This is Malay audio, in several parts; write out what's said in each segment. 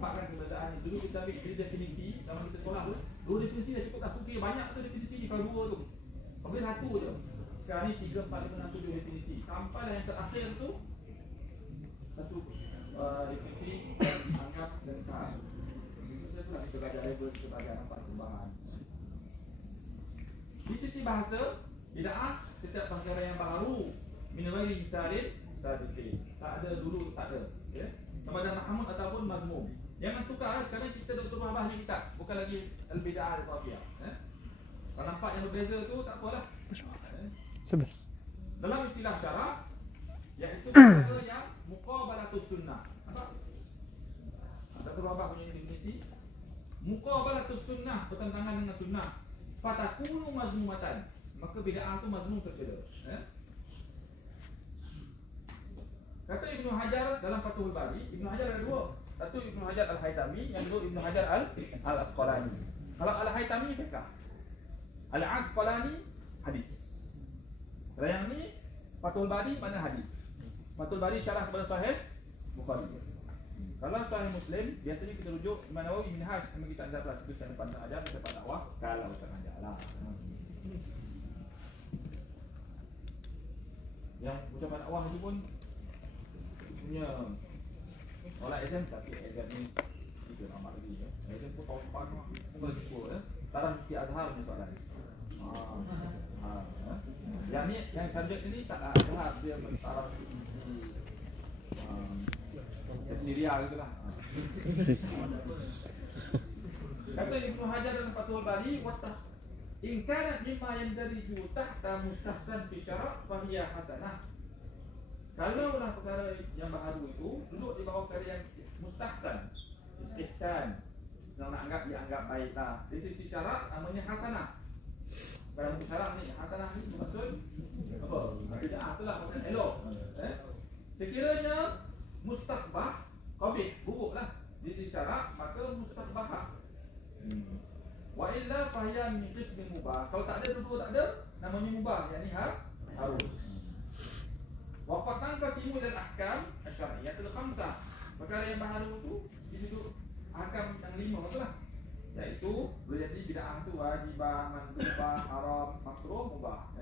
nampakkan perbezaan ni. Dulu kita ambil definisi, zaman kita sekolah tu, 2 definisi dah cukup dah. Fikir banyak tu definisi ni, kalau 2 tu. Habis 1 je. Sekarang ni 3, 4, 5, 6, 7 definisi. Sampai yang terakhir tu satu definisi yang dianggap lengkap. Itu lah kita belajar level, kita belajar nampak tambahan. Di sisi bahasa, bid'ah setiap perkara yang baru min ghairi talil sabiqin. Tak ada dulu, tak ada. Ya. Sama ada mahmud ataupun mazmum. Jangan tukar. Sekarang kita dah berubah bahasa kitab, bukan lagi al-bid'ah al-tawfiyah. Kalau nampak yang berbeza tu tak apalah. Dalam istilah syarak, iaitu perkara yang muqabalatus sunnah. Nampak? Tak terubah punya definisi. Muqabalatus sunnah, bertentangan dengan sunnah. Fatakunu mazmumatan, maka bid'ah tu mazmum tercela. Kata Ibnu Hajar dalam Fathul Bari, Ibnu Hajar ada 2. Satu Ibnu Hajar Al-Haytami, yang kedua Ibnu Hajar Al-Asqalani. Kalau Al-Haytami fiqh, Al-Asqalani hadis. Kalau yang ni Fathul Bari mana hadis? Fathul Bari syarah kepada Sahih Bukhari. Kalau Sahih Muslim, biasanya kita rujuk Imam Nawawi Minhaj, memang kita anggaplah situ saya depan ajar, depan dakwah. Kalau Ustaz ajarlah. Yang ucapan dakwah itu pun punya tolak exam, tapi exam ni kita lama lagi ya. Exam pun tahun depan lah. Bukan cukup ya. Taraf Mufti Azhar punya soalan. Yang ni, yang subjek ni tak Azhar, dia taraf Syria gitu lah. Kata Ibnu Hajar dalam Fathul Bari, in kanat mimma yandariju tahta mustahsan fi syarak fa hiya hasanah. Kalaulah perkara yang baru itu duduk di bawah perkara yang mustahsan, istihsan, nak anggap dianggap baiklah. Di sisi syarak namanya hasanah. Kalau syarak ni hasanah ni maksud apa? Bid'ah itulah maksud elok. Sekiranya mustaqbah, qabih, buruklah di sisi syarak, maka mustaqbah. Wa illa fahiya min qismin mubah. Kalau tak ada dua tak ada, namanya mubah, yakni harus. Wa qatan qasimu ila al-ahkam asy-syar'iyyah al-khamsah. Perkara yang baru tu itu ahkam yang 5 betul lah. Iaitu boleh jadi bid'ah tu wajibah, mandubah, haram, makruh, mubah,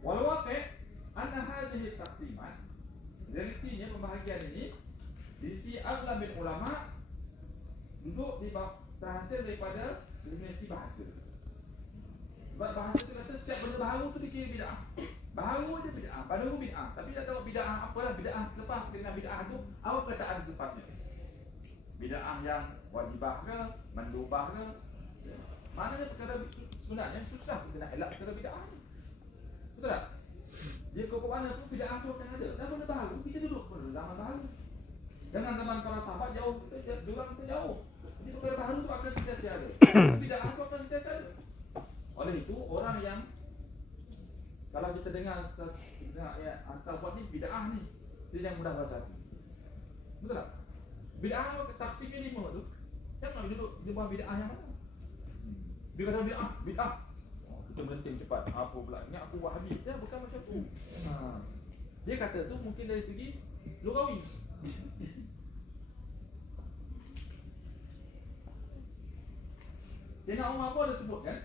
Wal waqi' anna hadhihi taqsimat, realitinya pembahagian ini di sisi aghlabul ulama duduk di terhasil daripada definisi bahasa. Sebab bahasa tu kata setiap benda baru tu dikira bid'ah. Baru dia bid'ah, baru bid'ah. Tapi tak tahu bid'ah apalah, bid'ah selepas dengan bid'ah tu apa perkataan selepasnya. Bid'ah yang wajibah ke, mandubah ke. Maknanya perkara sebenarnya susah kita nak elak perkara bid'ah ni. Betul tak? Dia ke mana pun bid'ah tu akan ada. Dan benda baru kita duduk pada zaman baru. Jangan zaman para sahabat jauh, diorang kita jauh. Jadi perkara baru tu akan sentiasa ada. Bid'ah tu akan sentiasa ada. Oleh itu orang yang kalau kita dengar ya, hantar buat ni bid'ah ni, dia yang mudah bahasa hati. Betul tak? Bid'ah taksimnya 5 tu. Jangan duduk di bawah bid'ah yang mana. Dia kata bid'ah. Kita berhenti cepat. Apa pula? Ni aku Wahabi. Ya bukan macam tu. Dia kata tu mungkin dari segi lugawi. Sayyidina Umar pun ada sebut kan,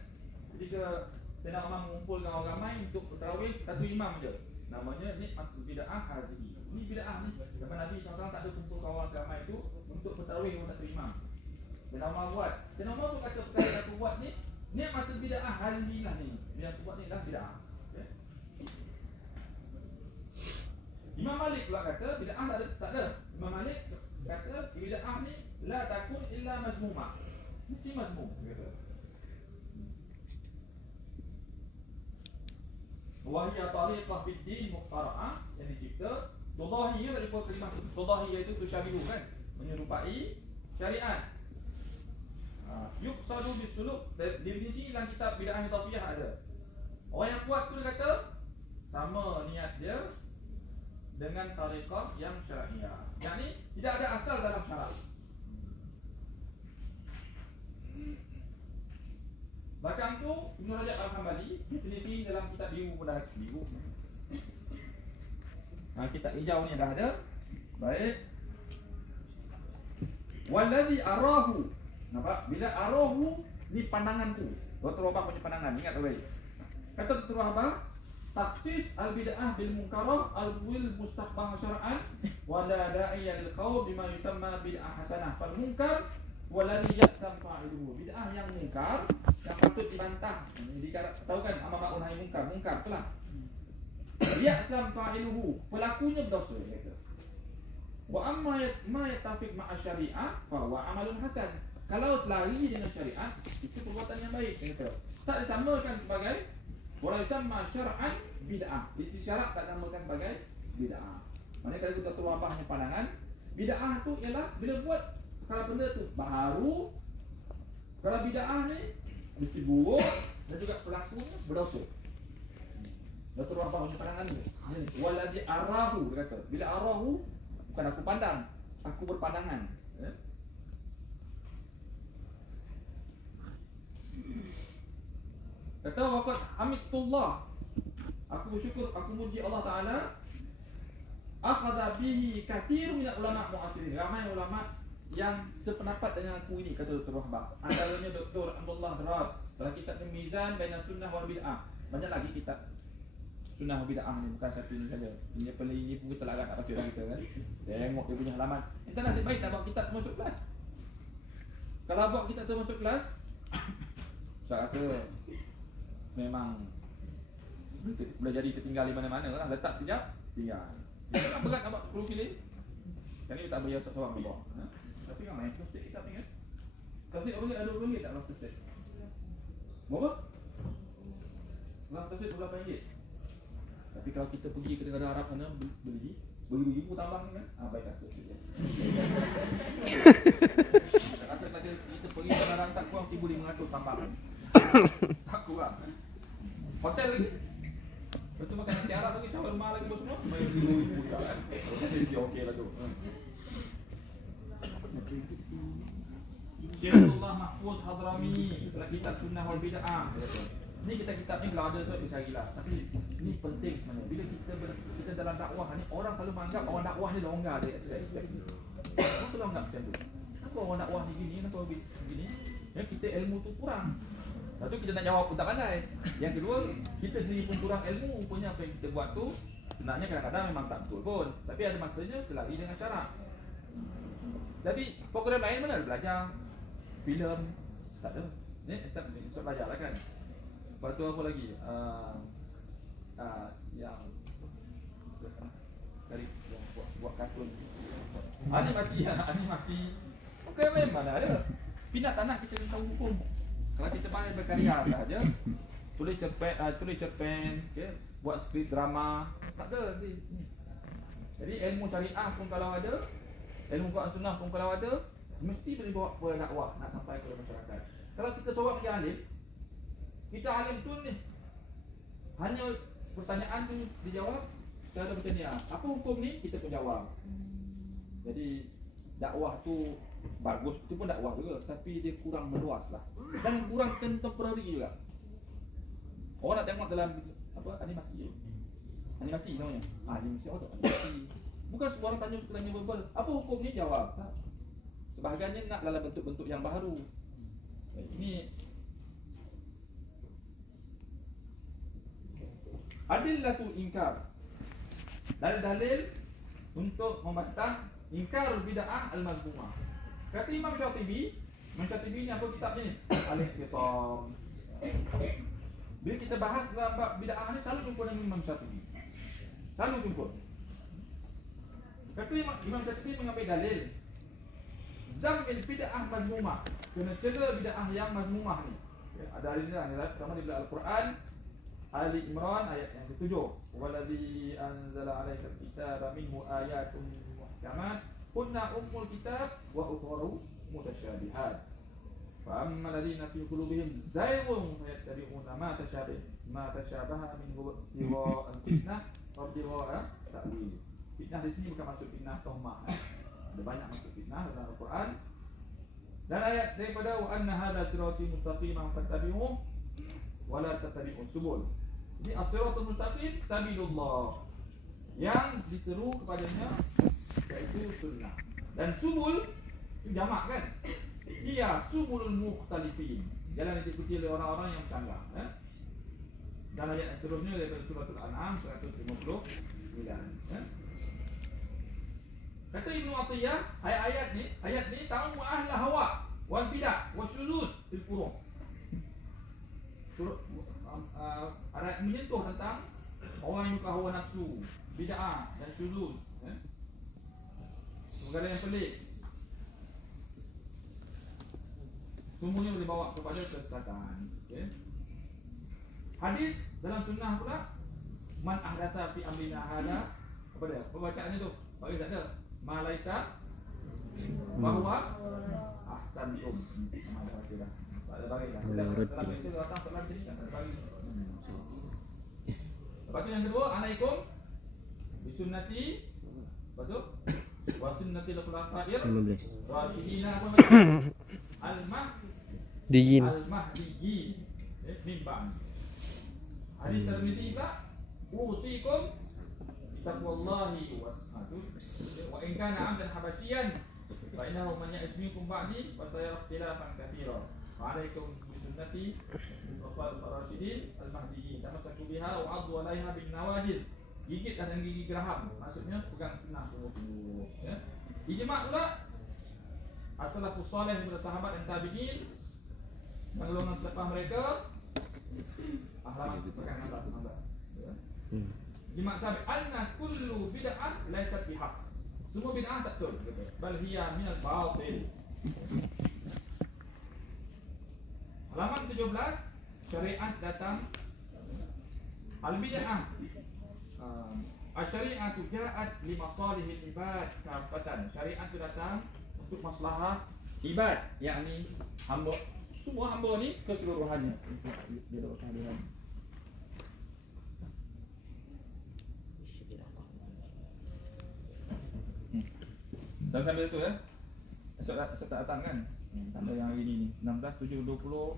ketika Sayyidina Umar mengumpulkan orang ramai untuk tarawih satu imam je, namanya ni bid'ah hazihi. Ni bid'ah ni. Zaman Nabi SAW tak ada kumpulkan orang ramai itu untuk bertarawih dengan satu imam. Sayyidina Umar buat. Sayyidina Umar pun kata perkara yang aku buat ni maksud bid'ah hazihi lah ni. Yang aku buat ni dah bid'ah. Okay? Imam Malik pula kata bid'ah tak ada. Imam Malik kata bid'ah ni la takun illa mazmumah. Mesti mazmum kata. Wahia tariqah bid-din muqtara'ah yang dicipta tudahi dari kalimah tudahi iaitu tusyabihu kan, menyerupai syariat. Yuqsadu bisuluk, definisi dalam kitab bid'ah idhafiyah ada. Orang yang kuat tu dia kata sama niat dia dengan tariqah yang syar'iyyah. Yakni tidak ada asal dalam syarak. Bahkan tu Ibnu Rajab Al-Hambali definisi dalam kitab biru pun dah biru. Kitab hijau ni dah ada. Baik. Wallazi arahu. Nampak? Bila arahu ni pandanganku. Dr. Wahbah punya pandangan, ingat baik. Kata Dr. Wahbah, taksis al-bid'ah bil munkarah al-wil mustaqbah syar'an wa la da'iya lil qaul bima yusamma bid'ah hasanah. Fal munkar waladhi ya'tam fa'iluhu. Bid'ah yang munkar yang patut dibantah. Tahu kan amar ma'ruf nahi munkar, munkar itulah. Ya'tam fa'iluhu, pelakunya berdosa kata. Wa amma ma yatafiq ma'a syari'ah fa huwa amalun hasan. Kalau selari dengan syariat, itu perbuatan yang baik kata. Tak disamakan sebagai wala yusamma syar'an bid'ah. Di syarak tak namakan sebagai bid'ah. Maknanya kalau kita Wahbahnya pandangan, bid'ah tu ialah bila buat kalau benda tu baru. Kalau bid'ah ni mesti buruk dan juga pelakunya berdosa. Dr. Wahbah punya pandangan ni. Waladhi arahu, dia kata. Bila arahu, bukan aku pandang, aku berpandangan. Kata waqad hamidullah, aku bersyukur, aku muji Allah Ta'ala. Akhadha bihi kathir min ulama mu'asirin. Ramai ulama yang sependapat dengan aku ini, kata Dr. Wahbah. Antaranya Dr. Abdullah Dras dalam kitab Mizan Baina Sunnah wal Bid'ah. Banyak lagi kitab Sunnah wal Bid'ah ni, bukan satu ini saja. Ini pelini pun kita larang tak baca dah kita kan. Tengok dia punya halaman. Kita nasib baik tak bawa kitab tu masuk kelas. Kalau bawa kitab tu masuk kelas, saya rasa memang boleh jadi tertinggal di mana-mana lah. Letak sekejap, tinggal. Kita tak berat nak buat 10 pilih. Kan ni tak bayar seorang bawa. Tapi kan main first take kitab ni kan. Kasih orang ada RM20 tak first take? Berapa? Orang first take RM28. Tapi kalau kita pergi ke negara Arab sana, beli beribu tambang ni kan. Baik lah first take. Saya rasa kalau kita pergi ke negara tak kurang RM1,500 tambang. Tak kurang. Hotel lagi. Lepas tu makan nasi Arab lagi, shawarma lagi bos semua. Main RM2,000 kan. Jadi okey lah tu. Syekhullah Mahfuz Hadrami dalam kitab Sunnah wal Bid'ah. Ni kitab ni kalau ada so kita carilah. Tapi ni penting sebenarnya. Bila kita dalam dakwah ni, orang selalu menganggap orang dakwah ni longgar dia aspek ni. Orang selalu anggap macam tu. Kenapa orang dakwah ni gini, kenapa begini? Ya, kita ilmu tu kurang. Satu, kita nak jawab pun tak pandai. Yang kedua, kita sendiri pun kurang ilmu. Rupanya apa yang kita buat tu sebenarnya kadang-kadang memang tak betul pun. Tapi ada masanya selari dengan syarak. Jadi program lain mana ada belajar? Filem tak ada. Ni tak belajar lah kan. Lepas tu apa lagi? Yang dari buat kartun. Animasi. Program lain mana ada? Pindah tanah kita tahu hukum. Kalau kita pandai berkarya sahaja, tulis cerpen, okay, buat skrip drama, tak ada. Jadi ilmu syariah pun kalau ada, ilmu Quran Sunnah pun kalau ada, mesti boleh bawa ke dakwah nak sampai ke masyarakat. Kalau kita seorang yang alim, kita alim tu ni hanya pertanyaan tu dijawab secara macam ni. Apa hukum ni? Kita pun jawab. Jadi dakwah tu bagus, itu pun dakwah juga, tapi dia kurang meluas lah dan kurang contemporary juga. Orang nak tengok dalam apa animasi namanya. Animasi atau animasi. Bukan semua orang tanya verbal. Apa hukum ni? Jawab. Sebahagiannya nak dalam bentuk-bentuk yang baru. Ini adillatu inkar. Dalil untuk membantah ingkar bid'ah al-mazmumah. Kata Imam Syatibi ni apa kitabnya ni? Al-Ihtisam. Bila kita bahas dalam bab bid'ah ni selalu jumpa dengan Imam Syatibi. Selalu jumpa. Kata Imam Syatibi mengambil dalil zamil bid'ah mazmumah. Kena cegah bid'ah yang mazmumah ni. Ya, ada dalil ni lah. Pertama di Al-Quran Ali Imran ayat yang ke-7. Waladzi anzala 'alaikal kitaba minhu ayatun muhkamat kunna ummul kitab wa ukharu mutasyabihat. Fa amma alladziina fi qulubihim zayghun fayattabi'una ma tashabaha minhu ibtigha'a fitnah wa ibtigha'a ta'wil. Fitnah di sini bukan maksud fitnah tuhmah. Ada banyak maksud fitnah dalam Al-Quran. Dan ayat daripada wa anna hadza sirati mustaqiman fattabi'uhu wa la tattabi'us subul. Ini as-siratul mustaqim sabilullah. Yang diseru kepadanya iaitu sunnah. Dan subul Itu jamak kan? Iya, subulul mukhtalifin. Jalan yang diikuti oleh orang-orang yang bercanggang. Dan ayat yang seterusnya daripada suratul An'am 159. Kata Ibnu Atiyah, ayat ni ta'ummu ahla hawa wal bidah wasyuzuz fil furu'. Ayat menyentuh tentang orang yang hawa nafsu, bid'ah dan syuzuz. Perkara yang pelik. Semuanya boleh bawa kepada kesesatan. Hadis dalam sunnah pula, man ahdatsa fi amrina hadza, apa dia? Pembacaannya tu. Bagi tak ada. Ma laisa bahwa ahsantum. Tak ada bagi dah. Dalam itu datang soalan tadi tak ada bagi. Lepas tu yang kedua, alaikum bisunnati. Lepas tu wa sunnatil khulafa'ir 15 rasyidin apa al-mahdiyin min ba'd. Hadis Tirmizi pula, usikum bitaqwallahi was'atu wa in kana 'abdan habasyian fa innahu man ya'ish minkum ba'di fa sayara ikhtilafan katsiran. Wa 'alaikum bi sunnati al-rasyidin al-mahdiyyin tamassaku biha wa 'addu 'alaiha bin nawajid. Gigit dan gigi geraham, maksudnya pegang sunnah sungguh-sungguh. Ijma' pula as-salafus salih daripada sahabat dan tabi'in dan golongan selepas mereka. Halaman pegang atas. Ijma' sabit anna kullu bid'ah laysat bihaq. Semua bid'ah tak betul, bal hiya minal batil. Halaman 17, syariat datang al-bid'ah. Asy-syari'atu ja'at li masalihil ibad kafatan. Syariat itu datang untuk maslahah ibad, yakni hamba, semua hamba ni keseluruhannya. Dia dapat kehadiran. Sambil tu esok tak datang kan? Tanda yang hari ni 16, 7, 20.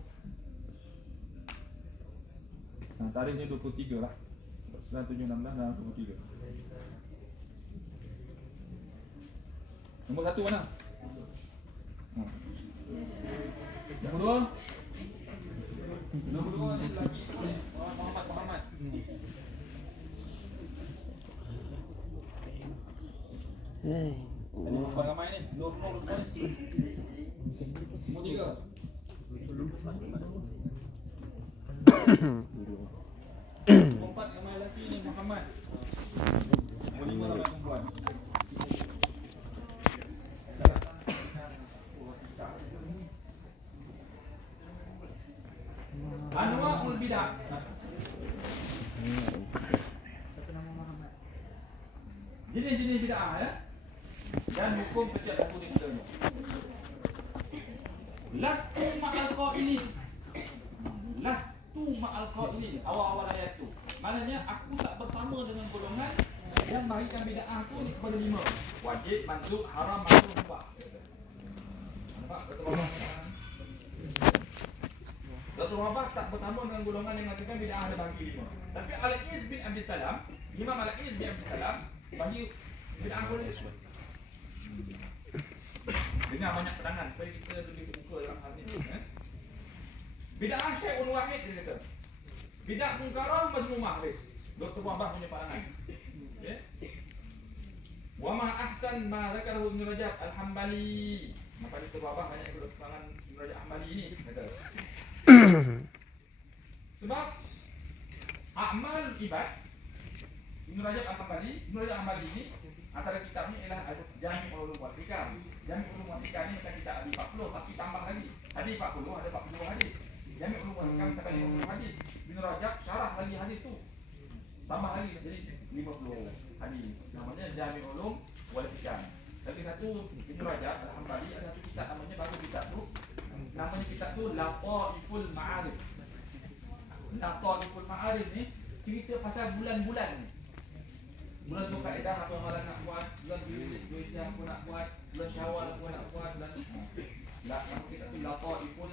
Nah, tarikhnya 23 lah. 9, 7, 16 dan 23. Nombor 1 mana? Yang kedua? Nombor 2 ni lagi Muhammad. Ini nombor ramai ni. Nombor 3. Nombor 4 ramai lelaki ni Muhammad. Nombor 5 ramai perempuan. Anwa'ul bidah. Jenis-jenis bid'ah dan hukum setiap satu di kita. Lastu ma'al qailin. Lastu ma'al qailin. Awal-awal ayat tu. Maknanya aku tak bersama dengan golongan yang bahagikan bid'ah tu ni kepada 5. Wajib, mandub, haram, makruh, mubah. Nampak? Dr. Wabah tak bersama dengan golongan yang mengatakan bid'ah ada bagi 5. Tapi Al-Iz bin Abdul Salam, Imam Al-Iz bin Abdul Salam bagi bid'ah boleh. Dengar banyak pedangan supaya kita lebih terbuka dalam hal ini. Bid'ah syai'un wahid dia kata. Bid'ah munkarah mazmumah habis. Dr. Wabah punya pandangan. Okey. Wa ma ahsan ma zakarahu Ibn Rajab Al-Hambali. Maka Dr. Wabah banyak ikut pandangan Ibn Rajab Al-Hambali ini kata. Sebab amal ibad Ibn Rajab Al-Hambali ini antara kitabnya ialah Jami' Ulum wal Hikam. Jami' Ulum wal Hikam ni macam kitab hadis 40 tapi tambah lagi. Hadis 40 ada 40 hadis. Jami' Ulum wal Hikam sampai 50 hadis. Ibn Rajab syarah lagi hadis tu. Tambah lagi jadi 50 hadis. Namanya Jami' Ulum wal Hikam. Tapi satu Ibn Rajab Al-Hambali ada satu kitab namanya baru kitab tu. Namanya kitab tu Lataiful Ma'arif. Lataiful Ma'arif ni cerita pasal bulan-bulan ni. Bulan Zulkaidah apa amalan nak buat, bulan Zulhijjah apa nak buat, bulan Syawal apa nak buat, bulan nama kitab tu Lataiful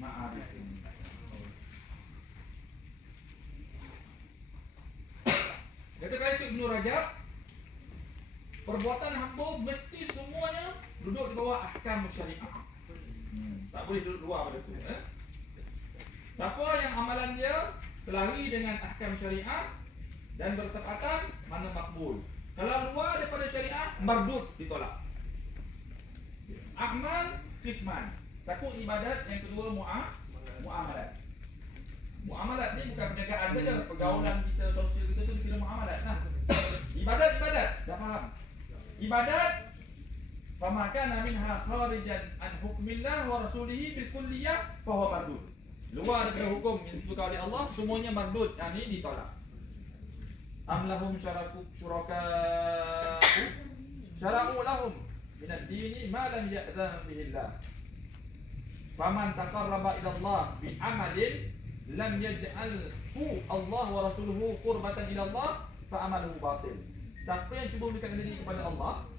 Ma'arif. Kata-kata itu Ibn Rajab, perbuatan hamba mesti semuanya duduk di bawah ahkam syariah. Tak boleh duduk luar pada tu. Siapa yang amalan dia selari dengan ahkam syariah dan bertepatan, mana makbul. Kalau luar daripada syariah, mardud, ditolak. Amal qisman. Satu ibadat, yang kedua muamalat. Muamalat ni bukan perniagaan saja, pergaulan kita, sosial kita tu dikira muamalat. Nah, ibadat, dah faham. Ibadat, fama kana minha kharijan an hukmillah wa rasulihi bil kulliyah fa huwa mardud. Luar daripada hukum yang ditentukan oleh Allah, semuanya mardud, yang ini ditolak. Am lahum syara'u lahum min ad-dini ma lam ya'zam bihi Allah. Faman taqarraba ila Allah bi amalin lam yaj'alhu Allah wa rasuluhu qurbatan ila Allah fa amaluhu batil. Siapa yang cuba mendekatkan diri kepada Allah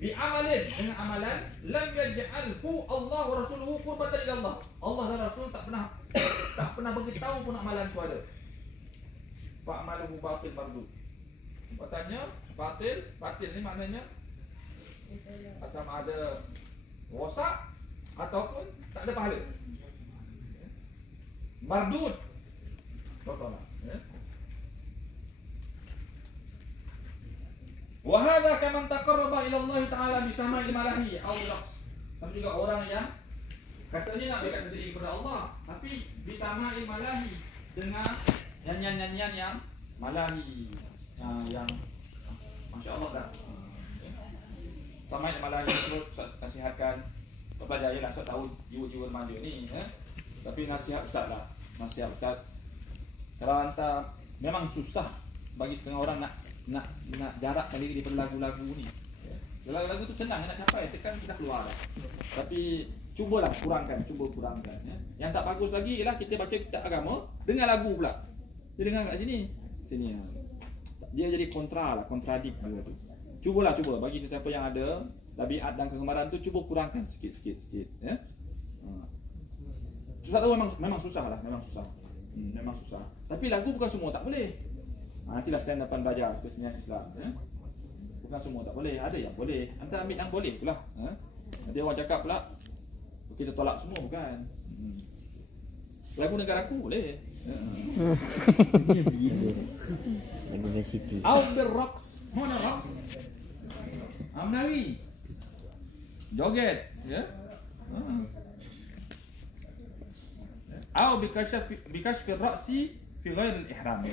bi amalin, dengan amalan, lam yaj'alhu Allah wa rasuluhu qurbatan ila Allah. Allah dan Rasul tak pernah beritahu pun amalan tu ada. Fa amaluhu batil mardud. Katanya batil ni maknanya sama ada rosak ataupun tak ada pahala. Mardud. Betul tak? Wa hadza kaman taqarraba ila Allah Ta'ala bi sama'il malahi aw raqs. Tapi juga orang yang katanya nak dekat diri kepada Allah, tapi bi sama'il malahi, dengan nyanyian-nyanyian yang malahi, yang masya-Allah dah. Sama'il malahi itu nasihatkan kepada dia lah, saya tahu jiwa-jiwa remaja ni, tapi nasihat ustaz lah. Nasihat ustaz, kalau hantar, memang susah bagi setengah orang nak jarakkan diri daripada lagu-lagu ni. Lagu-lagu tu senang nak capai, tekan sudah keluar dah. Tapi cubalah kurangkan. Yang tak bagus lagi ialah kita baca kitab agama dengan lagu pula. Dia dengar kat sini. Dia jadi kontradik benda tu. Cuba bagi sesiapa yang ada tabiat dan kegemaran tu, cuba kurangkan sikit. Susah tu memang susah lah, memang susah. Tapi lagu bukan semua tak boleh. Nantilah saya dapat belajar kesenian Islam. Bukan semua tak boleh, ada yang boleh. Anda ambil yang boleh itulah. Nanti orang cakap pula kita tolak semua, bukan. Lagu negara aku boleh. University. Out the rocks, mana rocks? Menari, joget, ya. Au bikashfi ra'si fi ghairi al-ihram.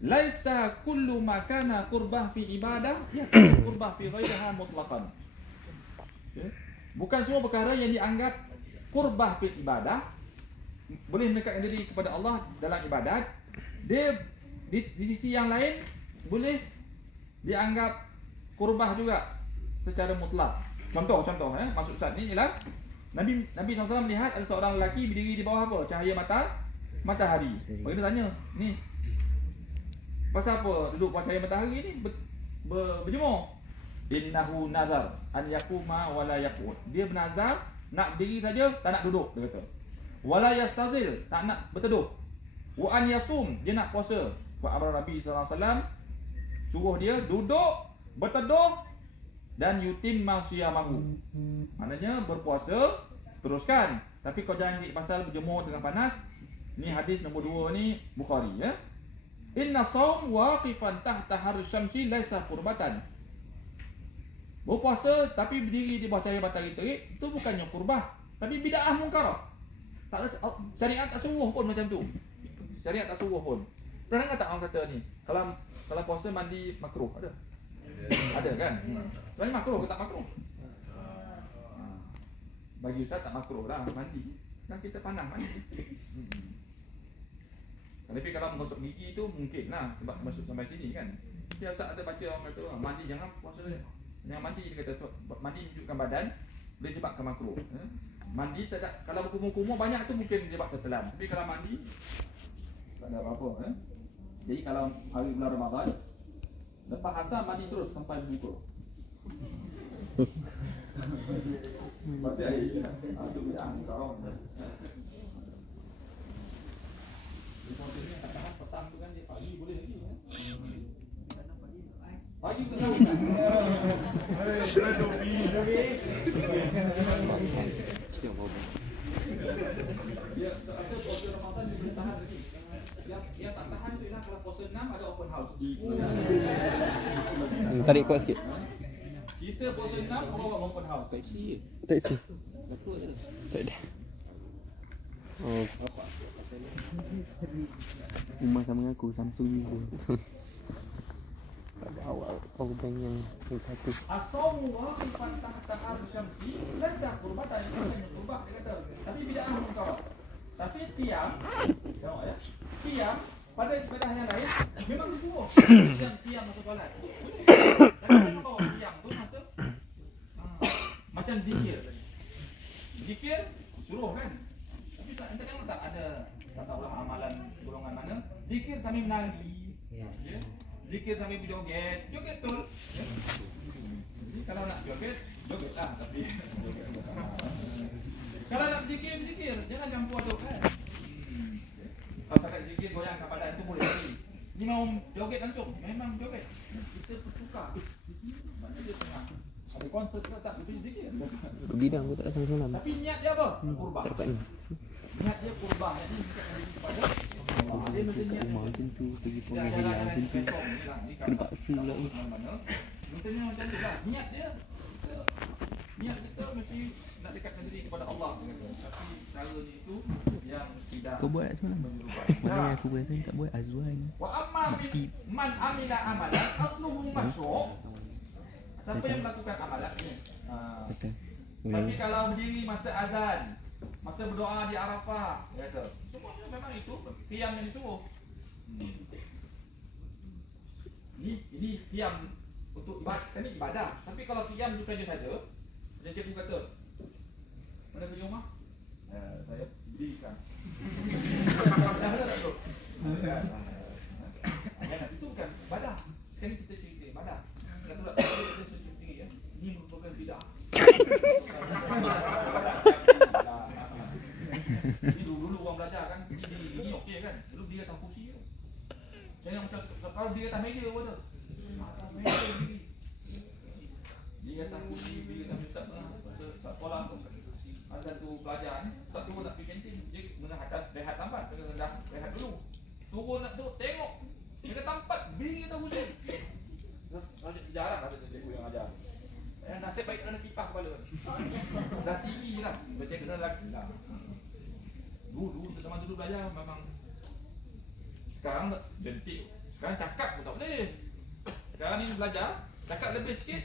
Laisa kullu ma kana qurbah fi ibadah yakunu qurbah fi ghairiha mutlaqan. Bukan semua perkara yang dianggap qurbah fi ibadah boleh mendekatkan diri kepada Allah dalam ibadat, dia di sisi yang lain boleh dianggap qurbah juga secara mutlak. Contoh maksud Ustaz ni ialah Nabi SAW melihat ada seorang lelaki berdiri di bawah apa? Cahaya matahari. Bagi dia tanya, ni pasal apa duduk bawah cahaya matahari ni berjemur? Innahu nazar an yakuma wala yaqud. Dia bernazar nak berdiri saja, tak nak duduk, dia kata. Wala yastazil, tak nak berteduh. Wa an yasum, dia nak puasa. Wa amara Nabi SAW suruh dia duduk, berteduh dan yutimma siyamahu. Maknanya berpuasa teruskan, tapi kau jangan ikut pasal berjemur tengah panas. Ni hadis nombor 2 ni Bukhari, ya. Inna saum waqifan tahta harri syamsi laisa qurbatan. Berpuasa tapi berdiri di bawah cahaya matahari terik itu bukannya qurbah, tapi bid'ah munkarah. Tak, syariat tak suruh pun macam tu. Syariat tak suruh pun. Pernah tak orang kata ni, kalau puasa mandi makruh, ada? Ada kan? Sebenarnya makruh ke tak makruh? Bagi Ustaz tak makruh lah mandi. Kan kita panah mandi. Tapi kalau menggosok gigi tu mungkin lah, sebab masuk sampai sini kan. Tapi Ustaz ada baca orang kata mandi jangan puasa dia. Jangan mandi, dia kata mandi menunjukkan badan boleh menyebabkan makruh. Mandi tak, kalau berkumur-kumur banyak tu mungkin menyebabkan tertelan. Tapi kalau mandi tak ada apa-apa. Jadi kalau hari bulan Ramadan, lepas asar mandi terus sampai berbuka. Masih air. Itu bidang kau. Petang tu kan dia pagi boleh lagi. Pagi tu tahu kan? Dia rasa puasa Ramadan dia boleh tahan lagi. Yang tak tahan tu ialah kalau puasa 6 ada open house. Tarik kuat sikit. Kita puasa 6 orang buat open house. Tak si. Tak ada. Oh. Umar sama dengan aku Samsung user. Awal power bank yang satu. As-sawmu waqifan tahta ar-syamsi laisa qurbatan bukan qurbah dia kata. Tapi bid'ah munkar. Tapi tiang, tengok ya. Tiang pada ibadah yang lain memang disuruh. Tiang masa solat. Tapi kenapa bawa tiang tu masa macam zikir. Zikir suruh kan. Tapi anda kan tak ada kata ulang amalan golongan mana zikir sambil menari. Ya. Zikir sambil berjoget, joget betul. Jadi kalau nak joget, jogetlah tapi joget bersama. Kalau nak zikir, jangan campur aduk kan. Kalau sangat zikir goyangkan badan tu boleh lagi. Ni mau joget langsung, memang joget. Kita bertukar. Mana dia tengah ada konsert ke tak itu zikir. Bidang aku tak datang semalam. Tapi niat dia apa? Kurban. Tak dapat ni. Niat dia kurban. Jadi kepada Allah. Dia mesti niat Macam tu pergi pengajian macam tu. Kena paksa pula ni. Mestinya macam tu lah. Niat dia. Niat kita mesti nak dekatkan diri kepada Allah. Tapi cara ni itu yang tidak. Kau buat semalam? Semalam aku rasa tak buat Azwan. Wa amma man amila amalan asluhu masyru'. Siapa yang melakukan amalan ni? Betul. Tapi kalau berdiri masa azan, masa berdoa di Arafah, ya ke? Semuanya memang itu qiyam yang disuruh. Ini qiyam untuk ibadah, ini ibadah. Tapi kalau qiyam itu saja, macam cikgu kata, mana kerja rumah? Saya berikan. Ada tak tu? Itu bukan ibadah. Sekarang kita cerita ibadah. Kata tak kita cerita ya. Ini merupakan bid'ah. Ini dulu orang belajar kan, ini okey kan. Dulu dia atas kursi tu. Jangan macam kalau dia atas meja pun tu. Atas meja diri. Dia atas kursi, dia atas meja sat sekolah tu. Ada satu pelajar ni, tak turun nak pergi kantin. Dia kena atas rehat lambat, kena dah rehat dulu. Turun nak tu tengok. Dia kata tempat berdiri atas kursi. Lanjut sejarah ada cikgu yang ajar. Nasib baik kena kipas kepala. Dah tinggi lah. Mesti kena lagi lah. Dulu teman dulu belajar memang. Sekarang jentik. Sekarang cakap pun tak boleh. Sekarang ni belajar, cakap lebih sikit.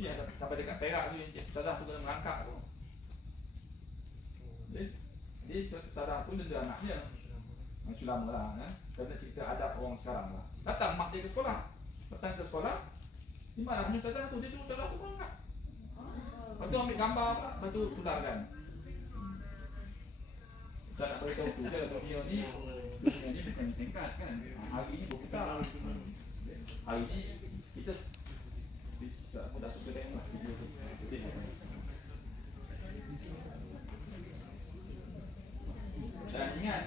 Ya, sampai dekat Perak tu yang Cik Sadah tu kena merangkak tu. Dia Sadah tu dia anaknya. Macam lama lah kan. Kena cerita adab orang sekarang lah. Datang mak dia ke sekolah. Datang ke sekolah. Di mana hanya Sadah tu, dia suruh Sadah tu merangkak. Lepas tu ambil gambar, lepas tu tularkan. Tak nak beritahu tu je, dunia ni bukan singkat kan. Hari ni berputar. Hari ni kita aku dah suka tengok video tu. Dan ingat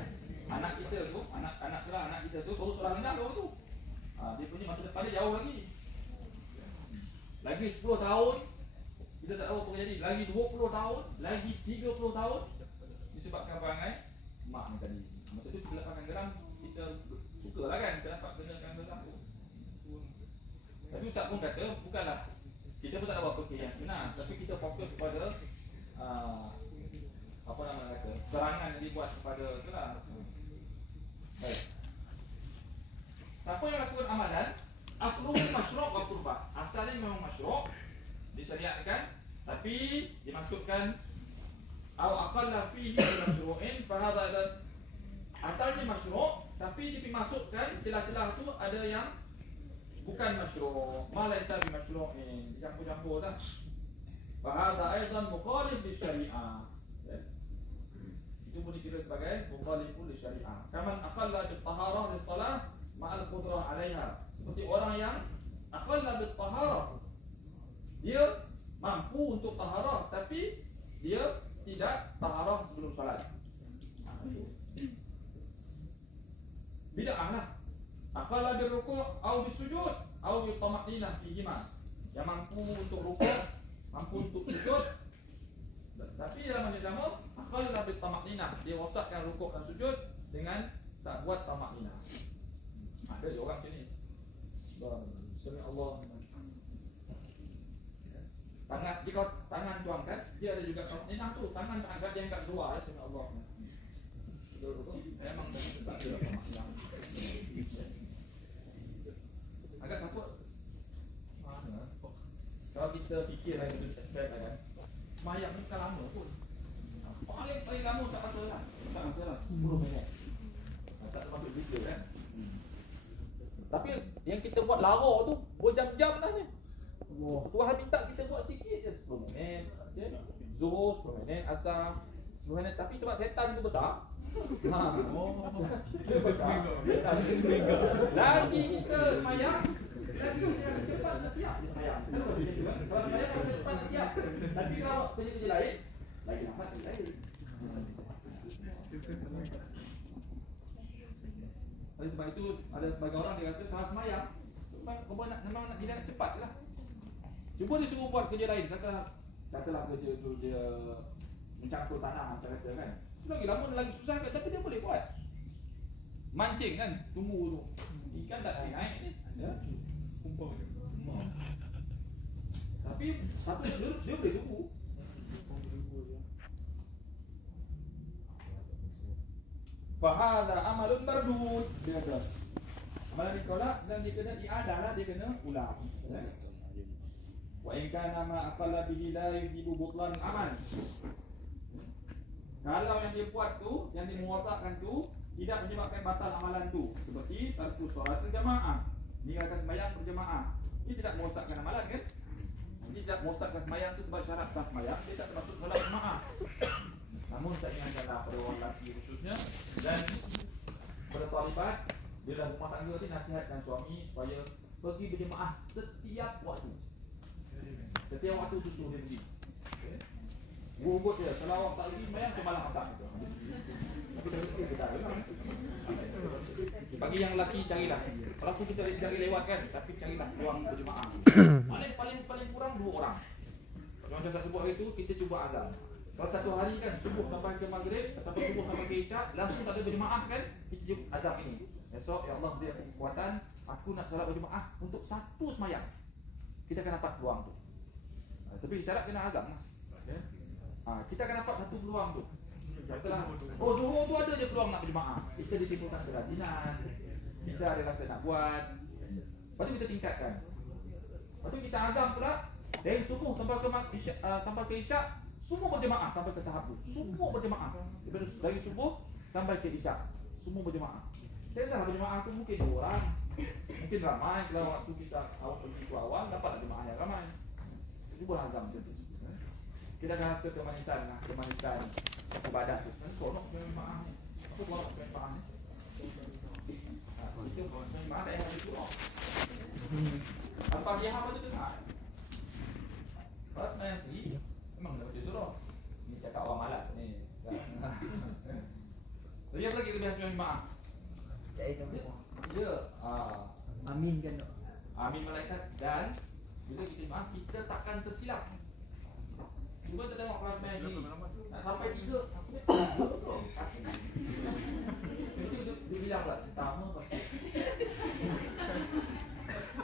anak kita tu, anak kita tu baru sekolah rendah baru tu. Dia punya masa depan dia jauh lagi. Lagi 10 tahun kita tak tahu apa jadi. Lagi 20 tahun, lagi 30 tahun disebabkan perangai mak ni tadi. Masa tu kita lepaskan geram, kita sukalah kan kita dapat kenakan geram tu. Tapi Ustaz pun kata bukanlah kita pun tak tahu apa yang sebenar, tapi kita fokus kepada apa nama kata serangan yang dibuat kepada itulah. Baik. Siapa yang lakukan amalan asluhu masyru' wa qurbah. Asalnya memang masyru', disyariatkan, tapi dimasukkan atau aqalla fihi masyru'in fa hadha asalnya masyru', tapi dimasukkan celah-celah tu ada yang bukan masyru', ma laysa bi masyru'in, campur-campur dah. Fa hadha aidan mukhalif li syariah. Itu pun dikira sebagai mukhalifun li syariah. Kaman aqalla bi taharah li salah ma'al qudrah 'alaiha. Seperti orang yang aqalla bi taharah, dia mampu untuk taharah tapi dia tidak taharah sebelum solat. Bid'ah lah. Aqalla bi ruku' atau bi sujud au yutama'nina fihima, yang mampu untuk rukuk, mampu untuk sujud. Tapi dalam masa sama akhalla bil tama'nina, dia wasatkan rukuk dan sujud dengan tak buat tama'nina. Ada je orang macam ni. Sami Allah. Tangan, jika tangan tuangkan, dia ada juga tama'nina tu. Tangan tak angkat, dia angkat keluar, sami Allah. Memang tak ada tama'nina. Agak sakut. Mana? Kalau kita fikir lagi tu aspek kan. Semayang ni bukan lama pun. Paling lama tak masalah. Tak masalah 10 minit. Tak termasuk video kan. Tapi yang kita buat lara tu berjam-jam lah ni. Tuhan minta kita buat sikit je 10 minit. Zuhur 10 minit, asar 10 minit. Tapi sebab setan tu besar. Dia besar. Lagi kita semayang, lagi kita cepat nak siap semayang. Kalau semayang kita cepat nak siap. Tapi kalau kerja-kerja lain, lagi lambat lain. Oleh sebab itu ada sebagai orang dia rasa kalau semayang memang nak dia nak cepat lah. Cuba dia suruh buat kerja lain, katalah kerja tu dia mencampur tanah macam kata kan. Lagi lama lagi susah kan, tapi dia boleh buat. Mancing kan, tunggu tu. Ikan tak naik ni. Ya. Kumpul je. Tapi satu dia boleh tunggu. Fahada amalun mardud. Dia kata amalan ditolak dan dia kena diadah lah, dia kena ulang. Wa in kana ma aqalla bihi la yujibu butlan amal. Kalau yang dia buat tu, yang dia mewasakan tu tidak menyebabkan batal amalan tu, seperti tarku solat berjamaah, meninggalkan sembahyang berjamaah, ini tidak merosakkan amalan kan? Ini tidak merosakkan sembahyang tu sebab syarat sah sembahyang, dia tak termasuk solat berjamaah. Namun saya ingatkanlah pada orang lelaki khususnya dan pada talibat, bila rumah tangga ni nasihatkan suami supaya pergi berjamaah setiap waktu. Setiap waktu tu dia pergi. Gubut dia, kalau awak tak pergi sembahyang semalam masak. Tapi dah fikir kita memang. Bagi yang lelaki carilah. Walaupun kita cari lewat kan, tapi carilah ruang berjemaah. Paling kurang 2 orang. Macam saya sebut hari tu, kita cuba azan. Kalau satu hari kan subuh sampai ke maghrib, sampai subuh sampai ke isyak, langsung tak ada berjemaah kan, kita cuba azan ini. Esok ya Allah beri aku kekuatan, aku nak solat berjemaah untuk satu sembahyang. Kita akan dapat peluang tu. Tapi syarat kena azan lah. Kita akan dapat satu peluang tu. Katalah, oh zuhur tu ada je peluang nak berjemaah. Kita ditimbulkan kerajinan, kita ada rasa nak buat. Lepas tu kita tingkatkan. Lepas tu kita azam pula dari subuh sampai ke isyak semua berjemaah sampai ke tahap tu. Semua berjemaah. Dari subuh sampai ke isyak semua berjemaah. Saya rasa berjemaah tu mungkin 2 orang. Mungkin ramai kalau waktu kita begitu awal dapat jemaah yang ramai. Cuba azam macam tu. Kita akan rasa kemanisan ibadah tu. Sebenarnya seronok berjemaah ni. Apa buat berjemaah ni? Itu berjemaah tak yang itu. Apa dia apa tu dengar? Kalau sebenarnya sendiri memang dah baca surah. Ni cakap orang malas ni. Jadi apa lagi lebih hasil berjemaah? Dia Amin kan? Amin malaikat dan bila kita berjemaah kita takkan tersilap. Cuba kita tengok kelas main ni. Nak sampai 3 aku ni betul. Dia bilang pula pertama pasti.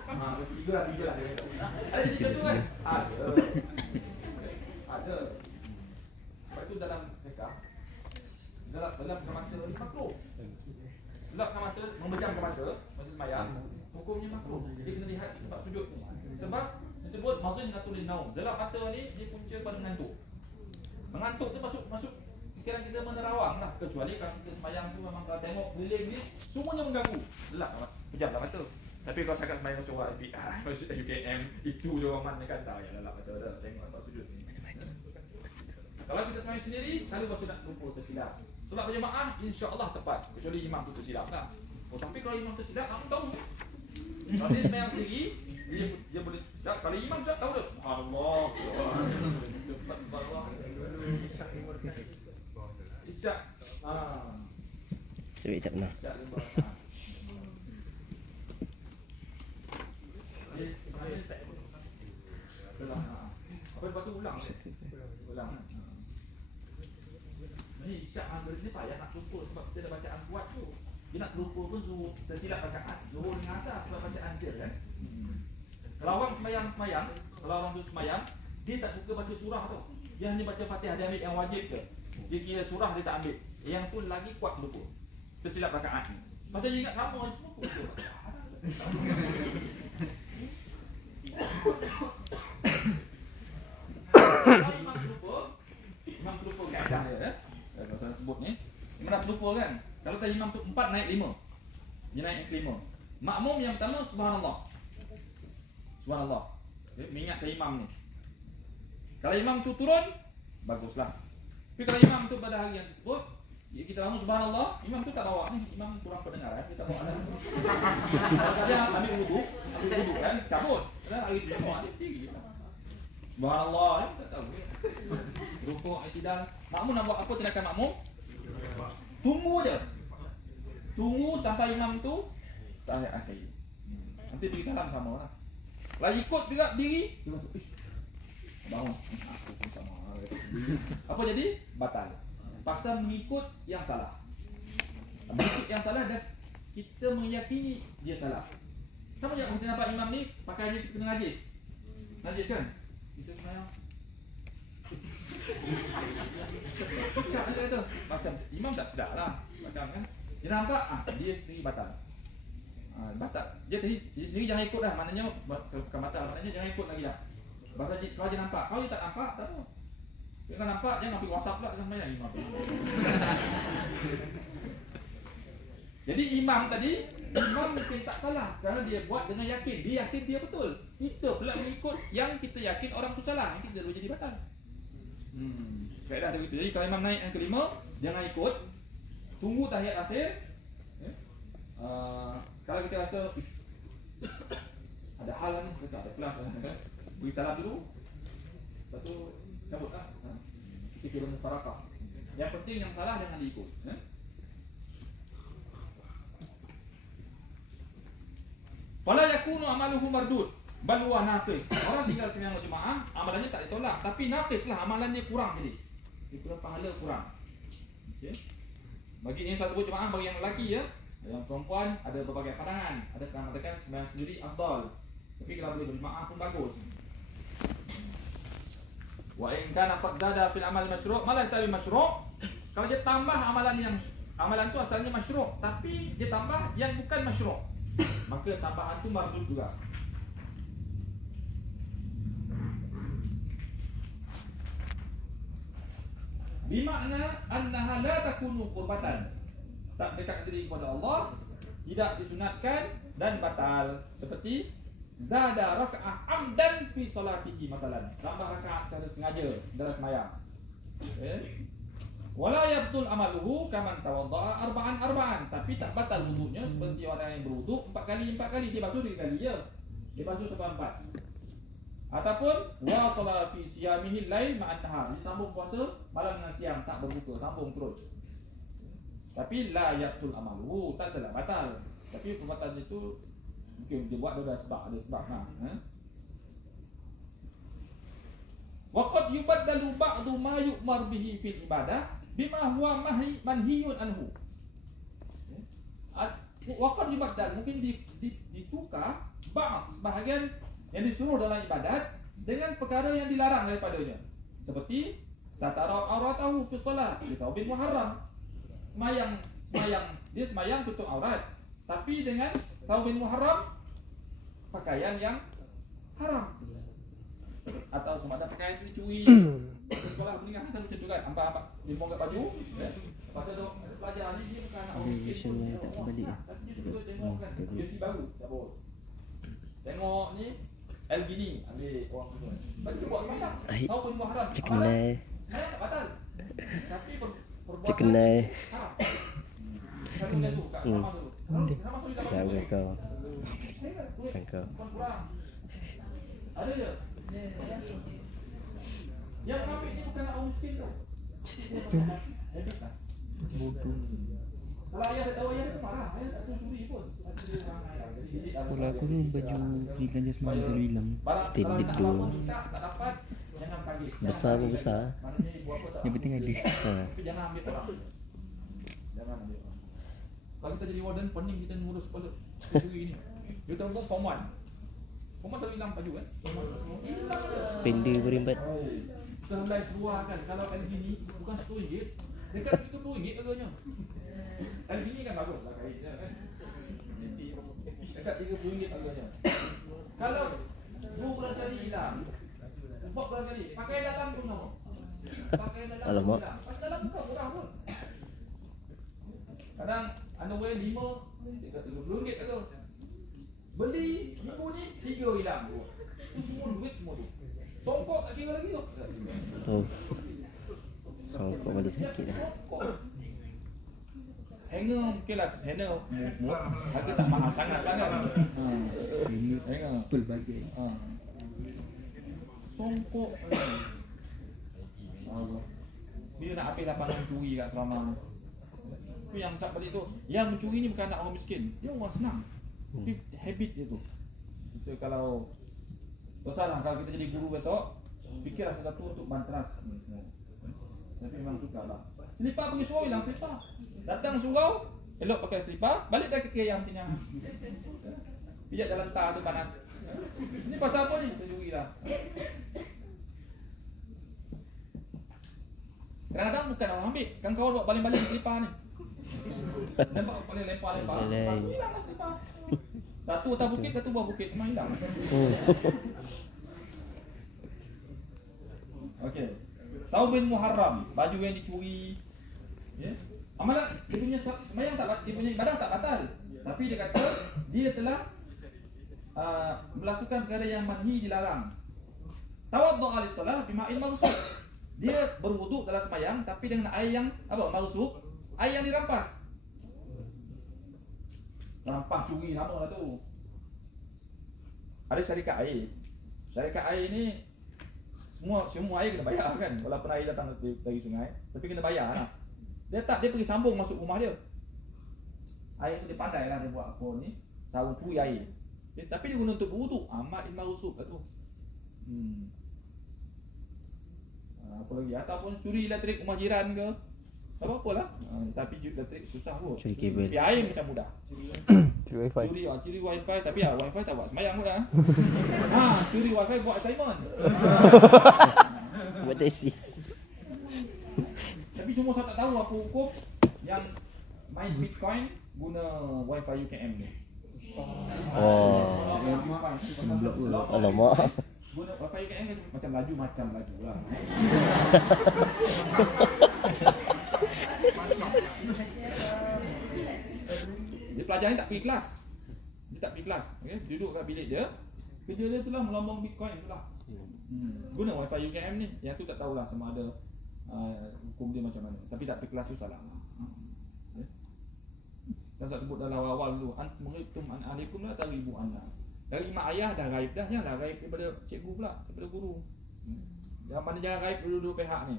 3 lah dia kata. Ada 3 tu kan? Ada. Sebab tu dalam fiqh gelapkan mata ni makruh. Gelapkan mata, memejamkan mata masa sembahyang, hukumnya makruh. Dia kena lihat tempat sujud ni. Sebab disebut mazinatul naum. Gelap mata ni dia punca pada mengantuk. Mengantuk tu masuk fikiran kita menerawang lah. Kecuali kalau kita sembahyang tu memang kalau tengok keliling ni semuanya mengganggu. Gelap pejamlah mata. Tapi kalau sangat sembahyang macam orang UKM itu je orang mana kata ya gelap mata dah tengok tempat sujud ni. Kalau kita sembahyang sendiri selalu pasti nak lupa tersilap. Solat berjemaah insya-Allah tepat kecuali imam tu tersilap lah. Tapi kalau imam tersilap kamu tahu. Kalau dia sembahyang sendiri dia boleh tak, kalau imam tak tahu dah subhanallah. Isyak. Sebab tak pernah. lepas tu ulang. Ulang. Ni isyak maghrib ni payah nak lupa sebab kita dah bacaan kuat tu. Dia nak lupa pun suruh tersilap rakaat. Zuhur dengan asar sebab bacaan dia kan. Kalau orang semayang, kalau orang tu semayang, dia tak suka baca surah tu. Dia hanya baca Fatihah, dia ambil yang wajib ke. Dia kira surah dia tak ambil. Yang tu lagi kuat lupa. Tersilap rakaat ni. Pasal dia ingat sama semua pun betul. Kalau imam terlupa kaedah dia kalau tuan sebut ni, imam nak terlupa kan. Kalau tadi imam tu 4 naik 5, dia naik yang kelima. Makmum yang pertama subhanallah. Subhanallah. Mengingatkan imam ni. Kalau imam tu turun, baguslah. Tapi kalau imam tu pada hari yang tersebut, kita bangun subhanallah, imam tu tak bawa ni, imam kurang pendengaran, dia tak bawa dah. Kalau dia ambil wuduk kan, cabut. Kalau hari tu bawa dia tinggi. Subhanallah, tak tahu. Rukuk, i'tidal. Makmum nak buat apa tindakan makmum? Tunggu je. Tunggu sampai imam tu tahiyat akhir. Nanti beri salam sama lah. Kalau ikut juga diri, dia kata, bangun. Aku pun sama. Apa jadi? Batal. Pasal mengikut yang salah. Mengikut yang salah dah kita meyakini dia salah. Sama je kita nampak imam ni pakai je kita kena najis. Najis kan? Kita semayang. Cak dia kata, macam imam tak sedar lah. Macam kan? Dia nampak, dia sendiri batal. Batal. Dia sendiri jangan ikut dah. Maknanya, bukan batal. Maknanya jangan ikut lagi dah. Kalau dia nampak, kalau dia tak nampak, tak apa. Dia kan nampak, jangan ambil WhatsApp pula sama yang imam. Jadi imam tadi, imam mungkin tak salah kerana dia buat dengan yakin. Dia yakin dia betul. Kita pula mengikut yang kita yakin orang tu salah. Kita terus jadi batal. Kaedah dia begitu. Jadi kalau imam naik yang kelima, jangan ikut. Tunggu tahiyat akhir. Kalau kita rasa ada hal ni, kita ada kelas kan? Beri salam dulu. Lepas tu cabut lah. Kita kira mufarakah. Yang penting yang salah jangan diikut. Fala yakunu amaluhu mardud bal huwa naqis. Orang tinggal sembahyang jemaah, amalannya tak ditolak, tapi naqis lah, amalannya kurang jadi. Dia kurang pahala kurang. Okey. Bagi ini saya sebut jemaah bagi yang lelaki ya. Yang perempuan ada berbagai pandangan. Ada yang mengatakan sembahyang sendiri afdal. Tapi kalau boleh berjemaah pun bagus. Wa in kana qad zada fil amal masyru' malah tabi masyru'. Kalau dia tambah amalan tu asalnya masyru', tapi dia tambah yang bukan masyru', maka tambahan tu mardud juga. Bimakna annaha la takunu qurbatan. Tak dekat diri kepada Allah, tidak disunatkan dan batal. Seperti zada raka'ah amdan fi salatihi masalan. Tambah rakaat secara sengaja dalam sembahyang. Wala yabtul amaluhu kaman tawadda'a arba'an. Tapi tak batal wuduknya seperti orang yang berwuduk 4 kali. Dia basuh 3 kali je. Dia basuh sampai 4. Ataupun wasala fi siyamihi lail ma'an nahar. Dia sambung puasa malam dengan siang, tak berbuka, sambung terus. Tapi la yabtul amaluhu, tak telah batal. Tapi perbuatan itu mungkin dia buat ada sebab, Waqad yubaddalu ba'du ma yu'mar bihi fil ibadah bima huwa manhiyun anhu. Waqad yubaddal, mungkin ditukar sebahagian yang disuruh dalam ibadat dengan perkara yang dilarang daripadanya. Seperti satara auratahu fi shalah, itu bin muharram. Semayang, dia semayang tutup aurat, tapi dengan taubin muharram, pakaian yang haram. Atau sama ada pakaian itu dicuri. Sekolah meninggal kan macam tu kan, ampak dia bongkar baju, lepas tu ada pelajar ni dia bukan nak tapi dia suka tengok kan, dia si baru, tak boleh. Tengok ni Albini ambil orang tu. Lepas tu buat semayang, taubin muharram. Semayang tak batal. Tapi perbuatan haram. Chicken tu kat sama tu. Sama kau. Ada je. Yang ambil ni bukan orang miskin tu. Bodoh. Kalau ayah tak tahu, ayah tak marah. Ayah tak suruh curi pun. Sekolah aku ni baju beli belanja semua selalu hilang. Standard tu. Tak dapat, jangan panggil. Besar pun besar. Maknanya ibu apa tak? Yang penting ada. Tapi jangan ambil orang. Jangan ambil orang. Kalau kita jadi warden, pening kita ngurus kepala sendiri ni. Dia tahu pun form 1. Form 1 selalu hilang baju kan? Form 1 semua hilang je. Spender berimbat. Sehelai sebuah kan. Kalau LV ni bukan RM10. Dekat RM30 harganya. LV ni kan bagus lah kainnya kan. Dekat RM30 harganya. Kalau 12 kali hilang, 14 kali, pakai dalam pun sama. Pakai dalam pun hilang. Pakai dalam bukan murah pun. Kadang underwear 5, dekat RM30 harga. Beli minggu ni 3 hilang. Itu semua duit semua tu. Songkok tak kira lagi tu. Oh. Songkok balik sakit dah. Hanger mungkin lah. Hanger harga tak mahal sangat lah kan. Hanger pelbagai. Songkok. Bila nak habis lapangan curi kat Selama. Tu yang sat balik tu. Yang mencuri ni bukan anak orang miskin. Dia orang senang. Tapi habit dia tu. Kita kalau besarlah kalau kita jadi guru besok, fikirlah sesuatu untuk bantras ni semua. Tapi memang sukarlah. Selipar pergi surau hilang selipar. Datang surau, elok pakai selipar, balik dah ke yang tinggal. Pijak jalan tar tu panas. Ini pasal apa ni? Kita curi lah. Kadang-kadang bukan orang ambil, kan kawan buat baling-baling selipar ni. Nampak paling lempar-lempar. Hilang lah selipar. Satu atas bukit, satu bawah bukit, memang hilang. Okey. Saum bin Muharram, baju yang dicuri. Ya. Amalan dia punya sembahyang tak, dia punya ibadah tak batal. Tapi dia kata dia telah melakukan perkara yang manhi dilarang. Tawaddu' alis salah bima'in maghsub. Dia berwuduk dalam sembahyang tapi dengan air yang apa? Maghsub, air yang dirampas. Rampas curi sama lah tu. Ada syarikat air. Syarikat air ni semua air kena bayar kan. Walaupun air datang dari sungai, tapi kena bayar lah. Dia pergi sambung masuk rumah dia. Air tu dia pandai lah dia buat apa ni. Sarung curi air. Tapi dia guna untuk berwuduk. Amat ilmu rusuk kat tu. Apa lagi? Ataupun curi elektrik rumah jiran ke. Tak apa-apalah. Tapi elektrik susah pun. Curi kabel. Tapi air macam mudah. Curi wifi. Curi wifi tapi wifi tak buat sembahyang pun dah. Curi wifi buat assignment. Buat tesis. Tapi cuma saya tak tahu apa hukum yang main Bitcoin guna wifi UKM ni. Alamak. Guna wifi UKM kan macam laju lah. Dia pelajar ni tak pergi kelas. Okay? Duduk kat bilik dia. Kerja dia tu lah melombong Bitcoin tu lah. Guna wifi UKM ni. Yang tu tak tahulah sama ada hukum dia macam mana. Tapi tak pergi kelas tu salah. Dan saya sebut dalam awal dulu, antum an ahlikum la taghibu anna. Dari mak ayah dah gaib dah, janganlah gaib daripada cikgu pula, daripada guru. Yang mana jangan gaib dua-dua pihak ni.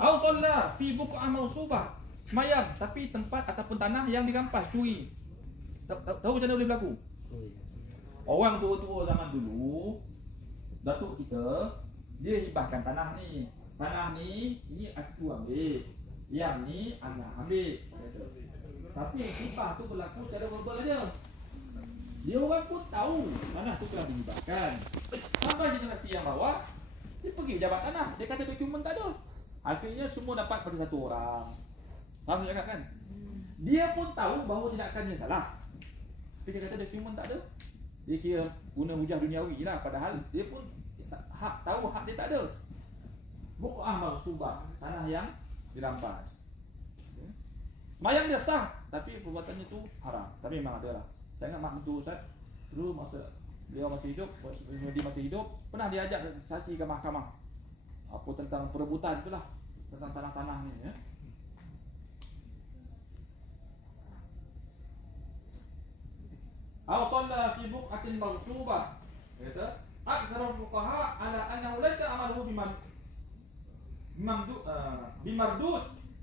Au solla fi buq'ah mawsubah. Semayang tapi tempat ataupun tanah yang dirampas, curi. Tahu macam mana boleh berlaku? Orang tua-tua zaman dulu, datuk kita, dia hibahkan tanah ni. Tanah ni, ini aku ambil. Yang ni anak ambil. Tapi hibah tu berlaku secara verbal aja. Dia orang pun tahu tanah tu telah dihibahkan. Sampai generasi yang bawah, dia pergi pejabat tanah. Dia kata dokumen tak ada. Akhirnya semua dapat pada satu orang. Faham tak cakap kan? Dia pun tahu bahawa tindakannya salah. Tapi dia kata dokumen tak ada. Dia kira guna hujah duniawi lah. Padahal dia pun tahu hak dia tak ada. Buq'ah mawsubah, tanah yang dirampas. Semayang dia sah, tapi perbuatannya tu haram. Tapi memang ada lah. Saya ingat mak mentua Ustaz, dulu masa beliau masih hidup, dia masih hidup, pernah diajak saksi ke mahkamah. Apa tentang perebutan itulah, tentang tanah-tanah ni ya. Aw shalla fi buq'atin mawsubah. Kata, aktsarul fuqaha ala annahu laysa amaluhu bimardud.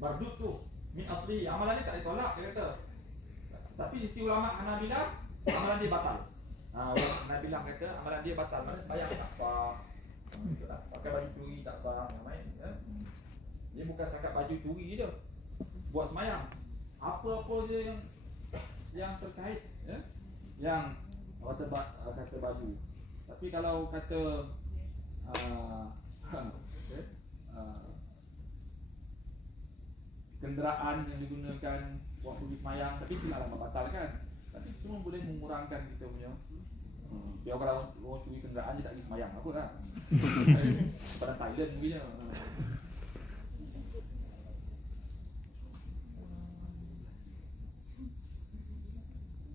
Mardud tu min asli, amalan ni tak ditolak dia kata. Tapi di sisi ulama Hanabilah amalan dia batal. Orang Nabi bilang kata amalan dia batal, mana sembahyang tak sah. Betul tak? Pakai baju curi tak sah, yang lain ya. Dia bukan setakat baju curi je. Buat sembahyang. Apa-apa je yang terkait ya. Yang kata baju. Tapi kalau kata kenderaan yang digunakan waktu di semayang, tapi tidaklah membatalkan. Tapi cuma boleh mengurangkan kita punya. Biar kalau orang curi kenderaan je tak pergi semayang, apa lah. Pada Thailand mungkin.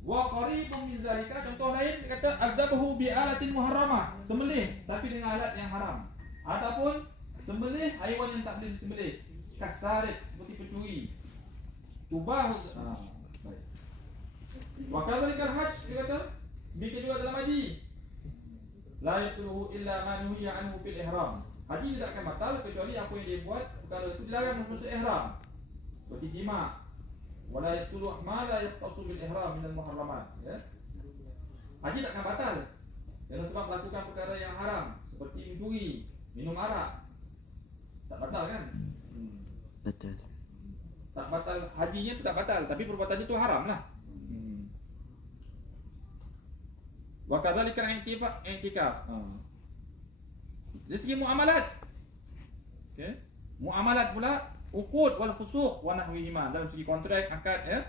Wa qaribun min zalika, contoh lain dia kata azabahu bi alatin muharramah, sembelih tapi dengan alat yang haram. Ataupun sembelih haiwan yang tak boleh disembelih, kasarit seperti pencuri. Tubah. Baik. Wa kadzalika al-hajj, dia kata begitu juga dalam haji. La yaquluhu illa ma nuhiya anhu fil ihram. Haji tidak akan batal kecuali apa yang dia buat perkara itu dilarang masa ihram. Seperti jima'. Wala yaqulu ma la yaqtasu bil ihram min al-muharramat, ya. Haji tak akan batal kerana sebab melakukan perkara yang haram seperti mencuri, minum arak. Tak batal kan? Betul. Tak batal, hajinya tu tak batal, tapi perbuatannya tu haram lah. Wa kadzalika i'tikaf. Dari segi muamalat. Okey. Muamalat pula uqud wal fusuq wa nahwihima, dalam segi kontrak, akad ya.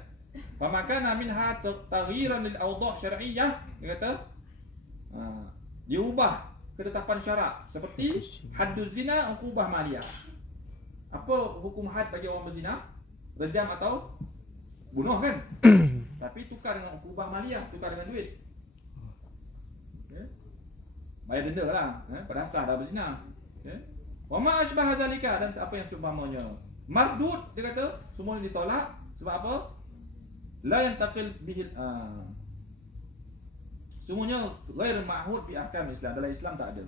Fa makana minha taghyiran lil awdha' syar'iyyah, dia kata diubah ketetapan syarak seperti hadduz zina, uqubah maliyah. Apa hukum had bagi orang berzina? Rejam atau bunuh kan? Tapi tukar dengan uqubah maliyah, tukar dengan duit. Okay. Bayar denda lah pada asal dah berzina. Okay. Wa ma asbaha zalika, dan apa yang seumpamanya. Mardud, dia kata semua ditolak. Sebab apa? La yantaqil bihil semuanya ghair ma'hud fi ahkam Islam. Dalam Islam tak ada.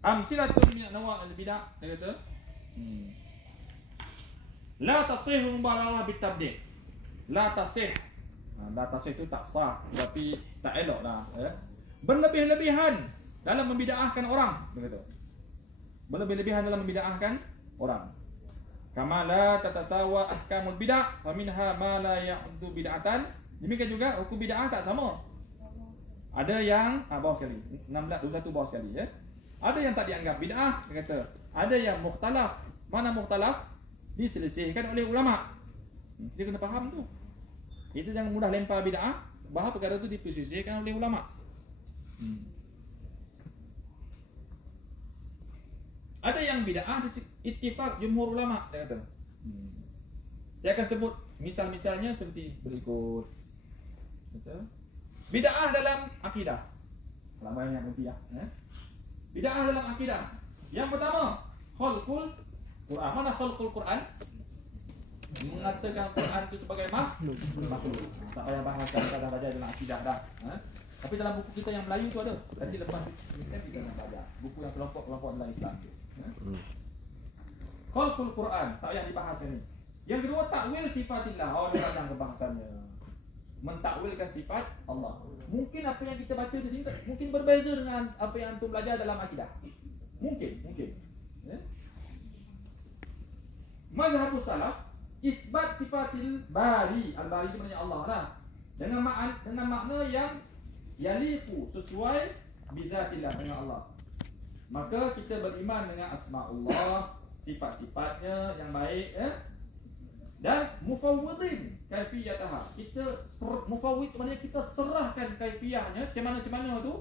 Amsilatun min anwa' al-bid'ah, dia kata la tasih mubalarah bitabdi'. La tasih. La tasih itu tak sah, tapi tak elok lah ya. Berlebih-lebihan dalam membid'ahkan orang, dia kata. Berlebih-lebihan dalam membid'ahkan orang. Kama la tatasawa ahkamul bid'ah, fa minha ma la ya'uddu bid'atan. Demikian juga hukum bid'ah tak sama. Ada yang bawah sekali, 16 21 bawah sekali ya. Ada yang tak dianggap bid'ah, dia kata. Ada yang mukhtalaf. Mana mukhtalaf? Diselisihkan oleh ulama. Dia kena faham tu. Kita jangan mudah lempar bid'ah, bahawa perkara tu diperselisihkan oleh ulama. Ada yang bid'ah ittifaq jumhur ulama, dia kata. Saya akan sebut misal-misalnya seperti berikut. Bid'ah dalam akidah. Lama yang nanti ya. Bid'ah dalam akidah. Yang pertama, khalqul Quran. Mana khalqul Quran? Mengatakan Quran itu sebagai makhluk. Tak payah bahas, kita dah belajar dalam akidah dah. Tapi dalam buku kita yang Melayu tu ada. Nanti lepas kita nak belajar buku yang kelompok-kelompok dalam Islam. Khalqul Quran, tak payah dibahas ini. Yang kedua, takwil sifatillah. Dia panjang kebahasannya. Mentakwilkan sifat Allah. Mungkin apa yang kita baca di sini mungkin berbeza dengan apa yang antum belajar dalam akidah. Mungkin. Mazhabus salaf isbat sifatil bari. Al-bari itu maknanya Allah lah. Dengan makna yang yaliqu, sesuai bizatillah, dengan Allah. Maka kita beriman dengan asma'ullah, sifat-sifatnya yang baik dan mufawwidin kaifiyataha. Kita mufawwid maknanya kita serahkan kaifiyahnya, macam mana tu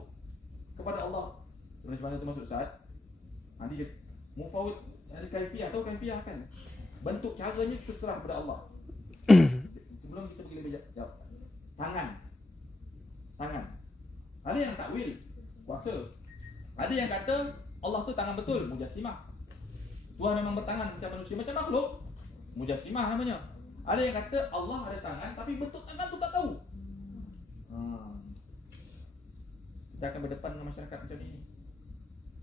kepada Allah. Macam mana tu maksud Ustaz? Nanti mufawwid ada kaifiyah, tahu kaifiyah kan? Bentuk caranya kita serah kepada Allah. Sebelum kita pergi lebih jauh. Tangan. Ada yang takwil, kuasa. Ada yang kata Allah tu tangan betul, mujassimah. Tuhan memang bertangan macam manusia, macam makhluk, mujassimah namanya. Ada yang kata Allah ada tangan, tapi bentuk tangan tu tak tahu. Kita akan berdepan dengan masyarakat macam ni.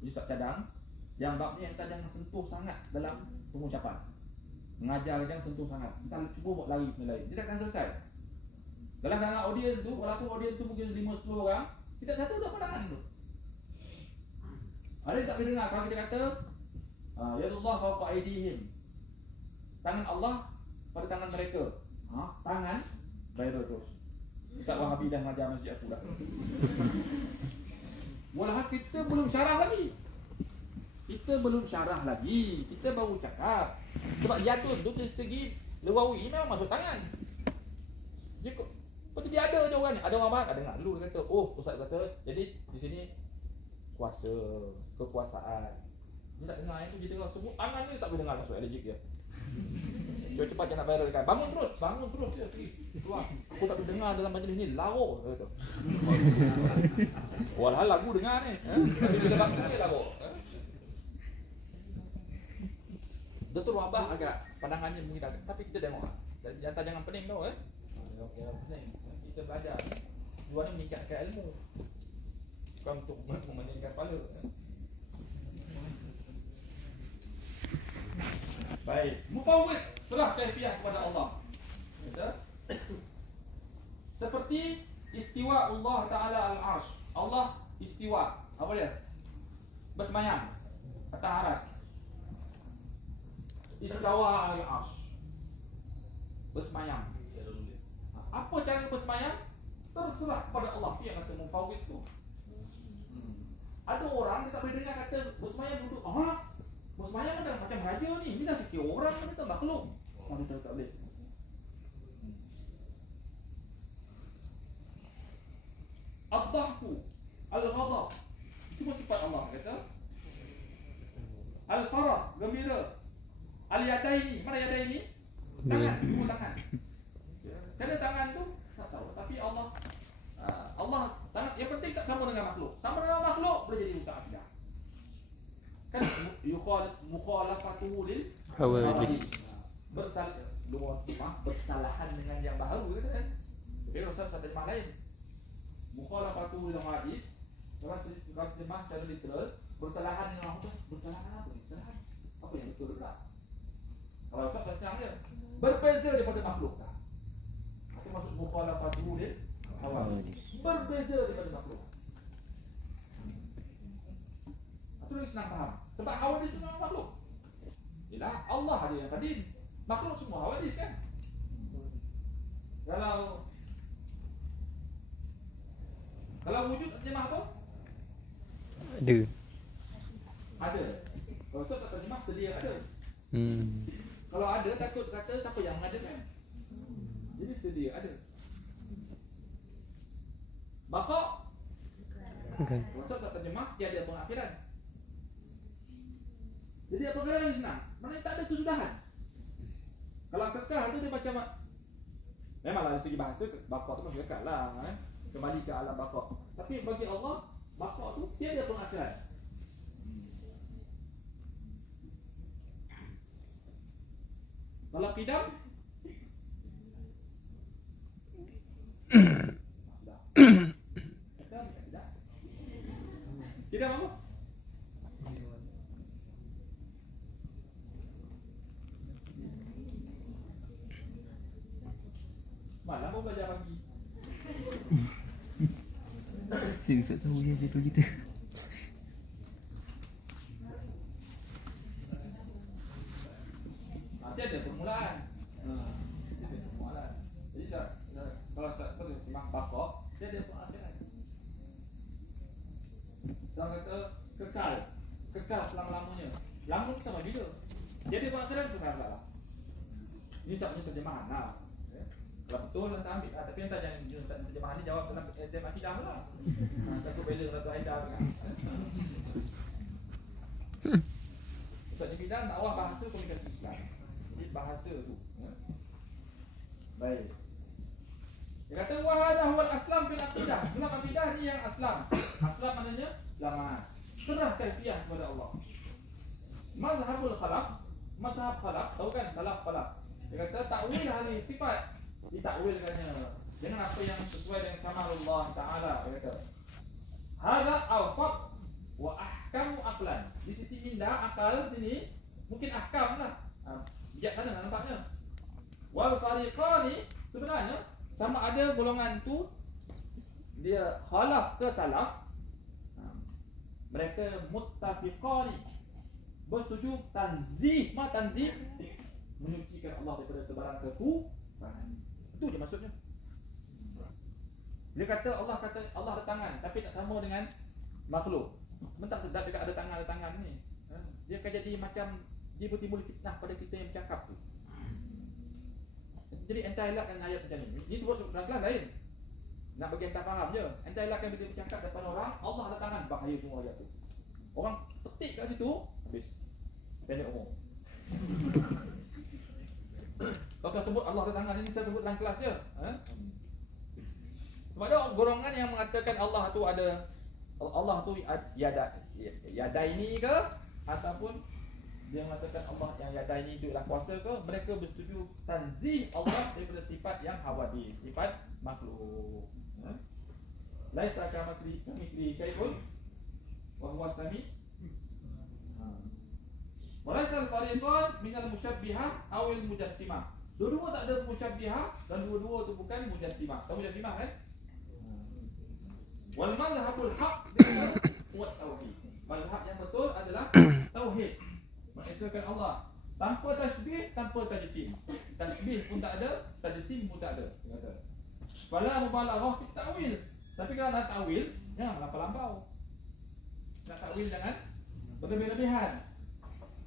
Jadi Ustaz cadang, yang bab ni kita jangan sentuh sangat dalam pengucapan. Mengajar jangan sentuh sangat. Kita cuba buat lari benda lain. Dia akan selesai. Dalam audiens tu, walaupun audiens tu mungkin 5-10 orang, tidak satu dah pandangan tu. Ada tak boleh dengar kalau kita kata Yadullah fawqa aydihim. Tangan Allah pada tangan mereka. Tangan viral terus. Ustaz Wahabi dah mengajar masjid aku dah. Walau kita belum syarah lagi. Kita baru cakap. Sebab jadun tu dari segi lewawi memang masuk tangan. Seperti dia ada je orang ni. Ada orang bahan, ada dengar dulu dia kata, oh Ustaz kata, jadi di sini kuasa, kekuasaan. Dia tak dengar itu, dia dengar semua. Tangan ni tak boleh dengar, masuk allergic dia. Cepat-cepat dia nak viralkan. Bangun terus dia pergi. Keluar. Aku tak boleh dengar dalam majlis ni, larut dia kata. Walhal lagu dengar ni. Tapi bila bangun dia larut. Dr. Wabah agak pandangannya mengidap. Tapi kita tengok. Jangan pening tau Yang pening. Kita belajar. Dua ni meningkatkan ilmu. Bukan untuk memeningkan kepala. Baik. Mufawwid setelah kaifiah kepada Allah. Seperti istiwa Allah Ta'ala al-arsh. Allah istiwa. Apa dia? Bersemayam atas arsh. Istawa al-arsh. Bersemayam. Apa cara bersemayam? Terserah kepada Allah. Dia kata mufawwid tu. Ada orang dia tak boleh dengar kata bersemayam duduk. Bersemayam macam raja ni. Ni dah fikir orang kata makhluk. Dia tak boleh. Ad-dahku al-ghadab. Cuma sifat Allah kata. Al-farah, gembira. Al-yadaini, mana yadaini? Tangan, dua tangan. Kerana tangan tu tak tahu, tapi Allah tangan yang penting tak sama dengan makhluk. Sama dengan makhluk boleh jadi rusak akidah. Kan mukhalafatuhu lil hawadith. Bersalahan dengan yang baru kan. Jadi Ustaz terjemah lain. Mukhalafatuhu lil hawadith. Kalau terjemah secara literal, bersalahan dengan apa? Bersalahan apa? Bersalahan apa yang betul tak? Kalau Ustaz terjemah dia berbeza daripada makhluk tak? Itu maksud mukhalafatuhu lil hawadith. Berbeza daripada makhluk. Itu lagi senang faham. Sebab hawadith itu memang makhluk. Yalah, Allah ada yang qadim. Makhluk semua hawadith kan? Kalau wujud terjemah apa? Ada. Kalau Ustaz terjemah sedia ada. Kalau ada takut kata siapa yang mengadakan. Jadi sedia ada. Baqa Ustaz terjemah tiada pengakhiran. Jadi apa kata lagi senang? Mana tak ada kesudahan. Kalau kekal tu dia macam memanglah dari segi bahasa baqa tu masih kekal lah kembali ke alam baqa. Tapi bagi Allah baqa tu tiada pengakhiran. Kalau qidam tidak apa? Malam mau belajar pagi. Saya tak tahu dia judul kita. Nanti ada permulaan. Jadi kalau saya terjemah baqa, dia ada pengakhiran. Kalau kata kekal selama-lamanya. Lama sama bila? Dia ada pengakhiran sekarang lah. Ini sebabnya terjemahan lah. Kalau betul nanti ambil lah. Tapi nanti jangan terjemahan ni jawab dalam exam akidah lah. Satu beza dengan Datuk Haidar kan. Ustaz bidang dakwah bahasa komunikasi Islam. Jadi bahasa tu. Baik. Dia kata wahada huwal aslam fil aqidah. Dalam akidah ni yang aslam. Aslam maknanya selamat. Serah kaifiah kepada Allah. Mazhabul khalaq, mazhab khalaq, tahu kan salaf khalaq. Dia kata takwil ahli sifat ditakwilkannya dengan apa yang sesuai dengan kamal Allah Taala. Dia kata Hadza awfaq wa ahkamu aqlan. Di sisi minda akal sini mungkin ahkam lah. Bijaksana nampaknya. Wal fariqani sebenarnya sama ada golongan tu dia khalaf ke salaf. Mereka muttafiqani bersetuju tanzih, tanzih menyucikan Allah daripada sebarang kekurangan. Itu je maksudnya. Dia kata Allah ada tangan tapi tak sama dengan makhluk. Tak sedap dekat ada tangan ni. Dia akan jadi macam dia bertimbul fitnah pada kita yang bercakap tu. Jadi entah elakkan ayat macam ni. Ni sebut kelas lain. Nak bagi entah faham je. Entah elakkan bila bercakap depan orang, Allah ada tangan, bahaya semua ayat tu. Orang petik kat situ, habis. Pendek umur. Kalau saya sebut Allah ada tangan, ini saya sebut dalam kelas je. Sebab ada golongan yang mengatakan Allah tu ada, Allah tu yadaini ke, ataupun dia mengatakan Allah yang yadaini itu adalah kuasa ke, mereka bersetuju tanzih Allah daripada sifat yang hawadis, sifat makhluk. Laisa kamitslihi syai'un wa huwa sami. Walaisa al-fariqan min al-musyabbihah aw al-mujassimah. Dua-dua tak ada musyabbihah dan dua-dua tu bukan mujassimah. Tahu mujassimah kan? Wal mazhabul haq wa tauhid. Mazhab yang betul adalah tauhid. Mengesahkan Allah tanpa tasbih, tanpa tajsim. Tasbih pun tak ada, tajsim pun tak ada. Kata. Fala mubalaghah fi ta'wil. Tapi kalau nak ta'wil, jangan lampau-lampau. Nak ta'wil jangan berlebih-lebihan.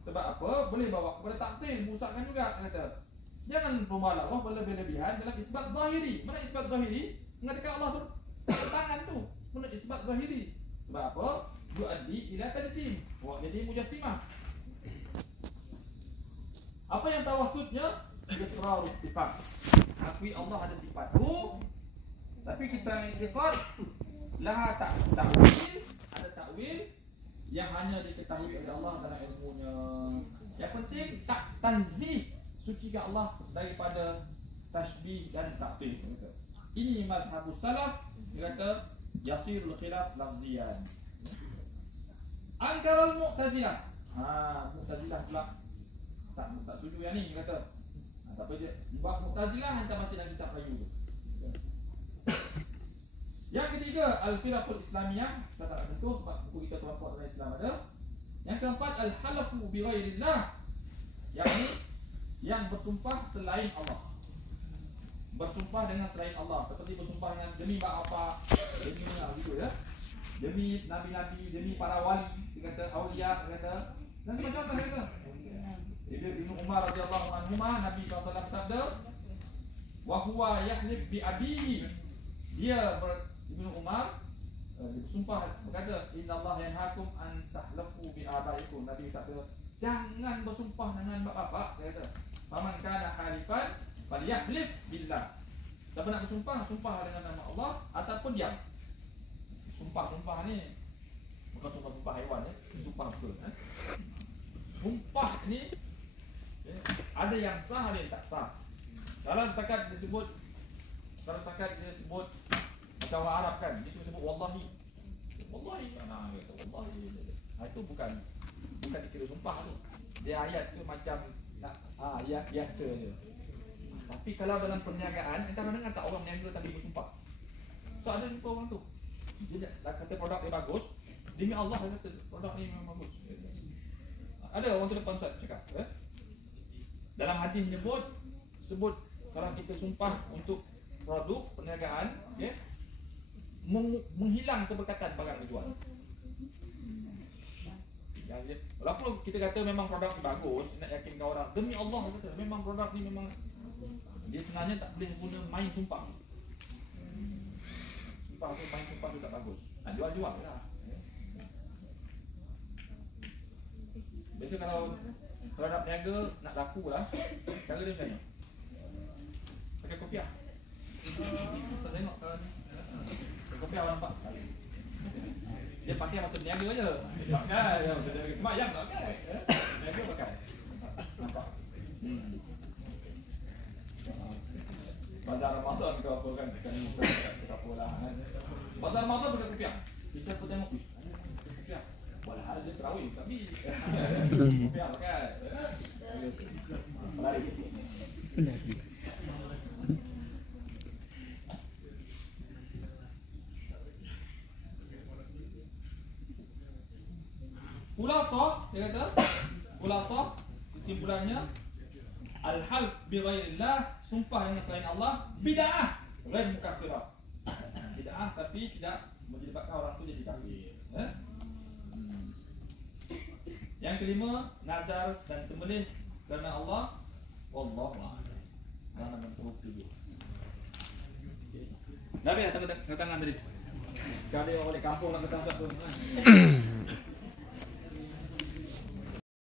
Sebab apa? Boleh bawa kepada taktil, musakkan juga kata. Jangan mubalaghah berlebih-lebihan dalam isbat zahiri. Mana isbat zahiri? Mengatakan Allah tu tangan tu. Mana isbat zahiri? Sebab apa? Yu'addi ila tajsim. Jadi mujassimah. Apa yang tawassutnya? Iqrarus sifat. Akui Allah ada sifat tu. Tapi kita iqrar laha ta'wil, ada ta'wil yang hanya diketahui oleh Allah dalam ilmunya. Yang penting tak tanzih, sucikan Allah daripada tashbih dan ta'til. Ini mazhabus salaf. Dia kata yasirul khilaf lafziyan. Angkarul mu'tazilah. Mu'tazilah pula tak setuju yang ni, dia kata. Tapi dia buat mu'tazilah hantar baca dalam kitab Melayu tu. Yang ketiga, al-firaqul islamiyah. Kita tak nak sentuh sebab buku kita terlampau dalam Islam ada. Yang keempat, al-halafu bi ghairillah. Yang bersumpah selain Allah. Bersumpah dengan selain Allah, seperti bersumpah dengan demi apa? Demi gitu ya. Demi nabi-nabi, demi para wali, dia kata auliya, dia kata dan macam-macam dia kata. Ibnu Umar radhiyallahu anhu, Nabi SAW bersabda, wa huwa yahlif bi abihi. Ibnu Umar dia bersumpah berkata, innallaha yanhaakum an tahlafu bi abaikum. Nabi bersabda, jangan bersumpah dengan bapak-bapak, dia kata. Faman kana halifan falyahlif billah. Siapa nak bersumpah, sumpah dengan nama Allah ataupun diam. Sumpah ni bukan sumpah haiwan sumpah betul. Sumpah ni ada yang sah, ada yang tak sah. Dalam setakat dia sebut macam orang Arab kan, dia sebut wallahi. Wallahi mana kata wallahi. Itu bukan dikira sumpah tu. Dia ayat tu macam ayat biasa je. Tapi kalau dalam perniagaan, entah dengar tak orang meniaga tapi bersumpah. So ada jumpa orang tu. Dia dah kata produk dia bagus, demi Allah dia kata produk ni memang bagus. Ada orang tu depan Ustaz cakap, dalam hadis sebut kalau kita sumpah untuk produk perniagaan, menghilang keberkatan barang dijual. Walaupun kita kata memang produk ni bagus, nak yakinkan orang, demi Allah kata memang produk ni memang, dia sebenarnya tak boleh guna main sumpah. Sumpah tu, main sumpah tu tak bagus. Nak jual-jual lah. Biasa kalau nak berniaga, nak laku lah, cara dia macam ni. Pakai kopiah. Tak tengok kalau ni. Kopiah orang nampak. Dia pakai masa berniaga je. Pakai, semayang tak pakai. Berniaga pakai. Nampak. Bazar Ramadan ke apa kan, kita apa lah. Bazar Ramadan pakai kopiah. Kita pun tengok ya. Walau ada terawih tapi biar kan. Lari. Khulasah, dia kata, khulasah kesimpulannya al-half bi ghairillah, sumpah dengan selain Allah, bid'ah, ghair mukaffirah. Bid'ah tapi tidak menyebabkan orang itu jadi kafir. Yang kelima, nazar dan sembelih kerana Allah, wallahu a'lam. Mana menurut Nabi dah tanda tangan tadi. Kalau dia orang di kampung nak kata tu.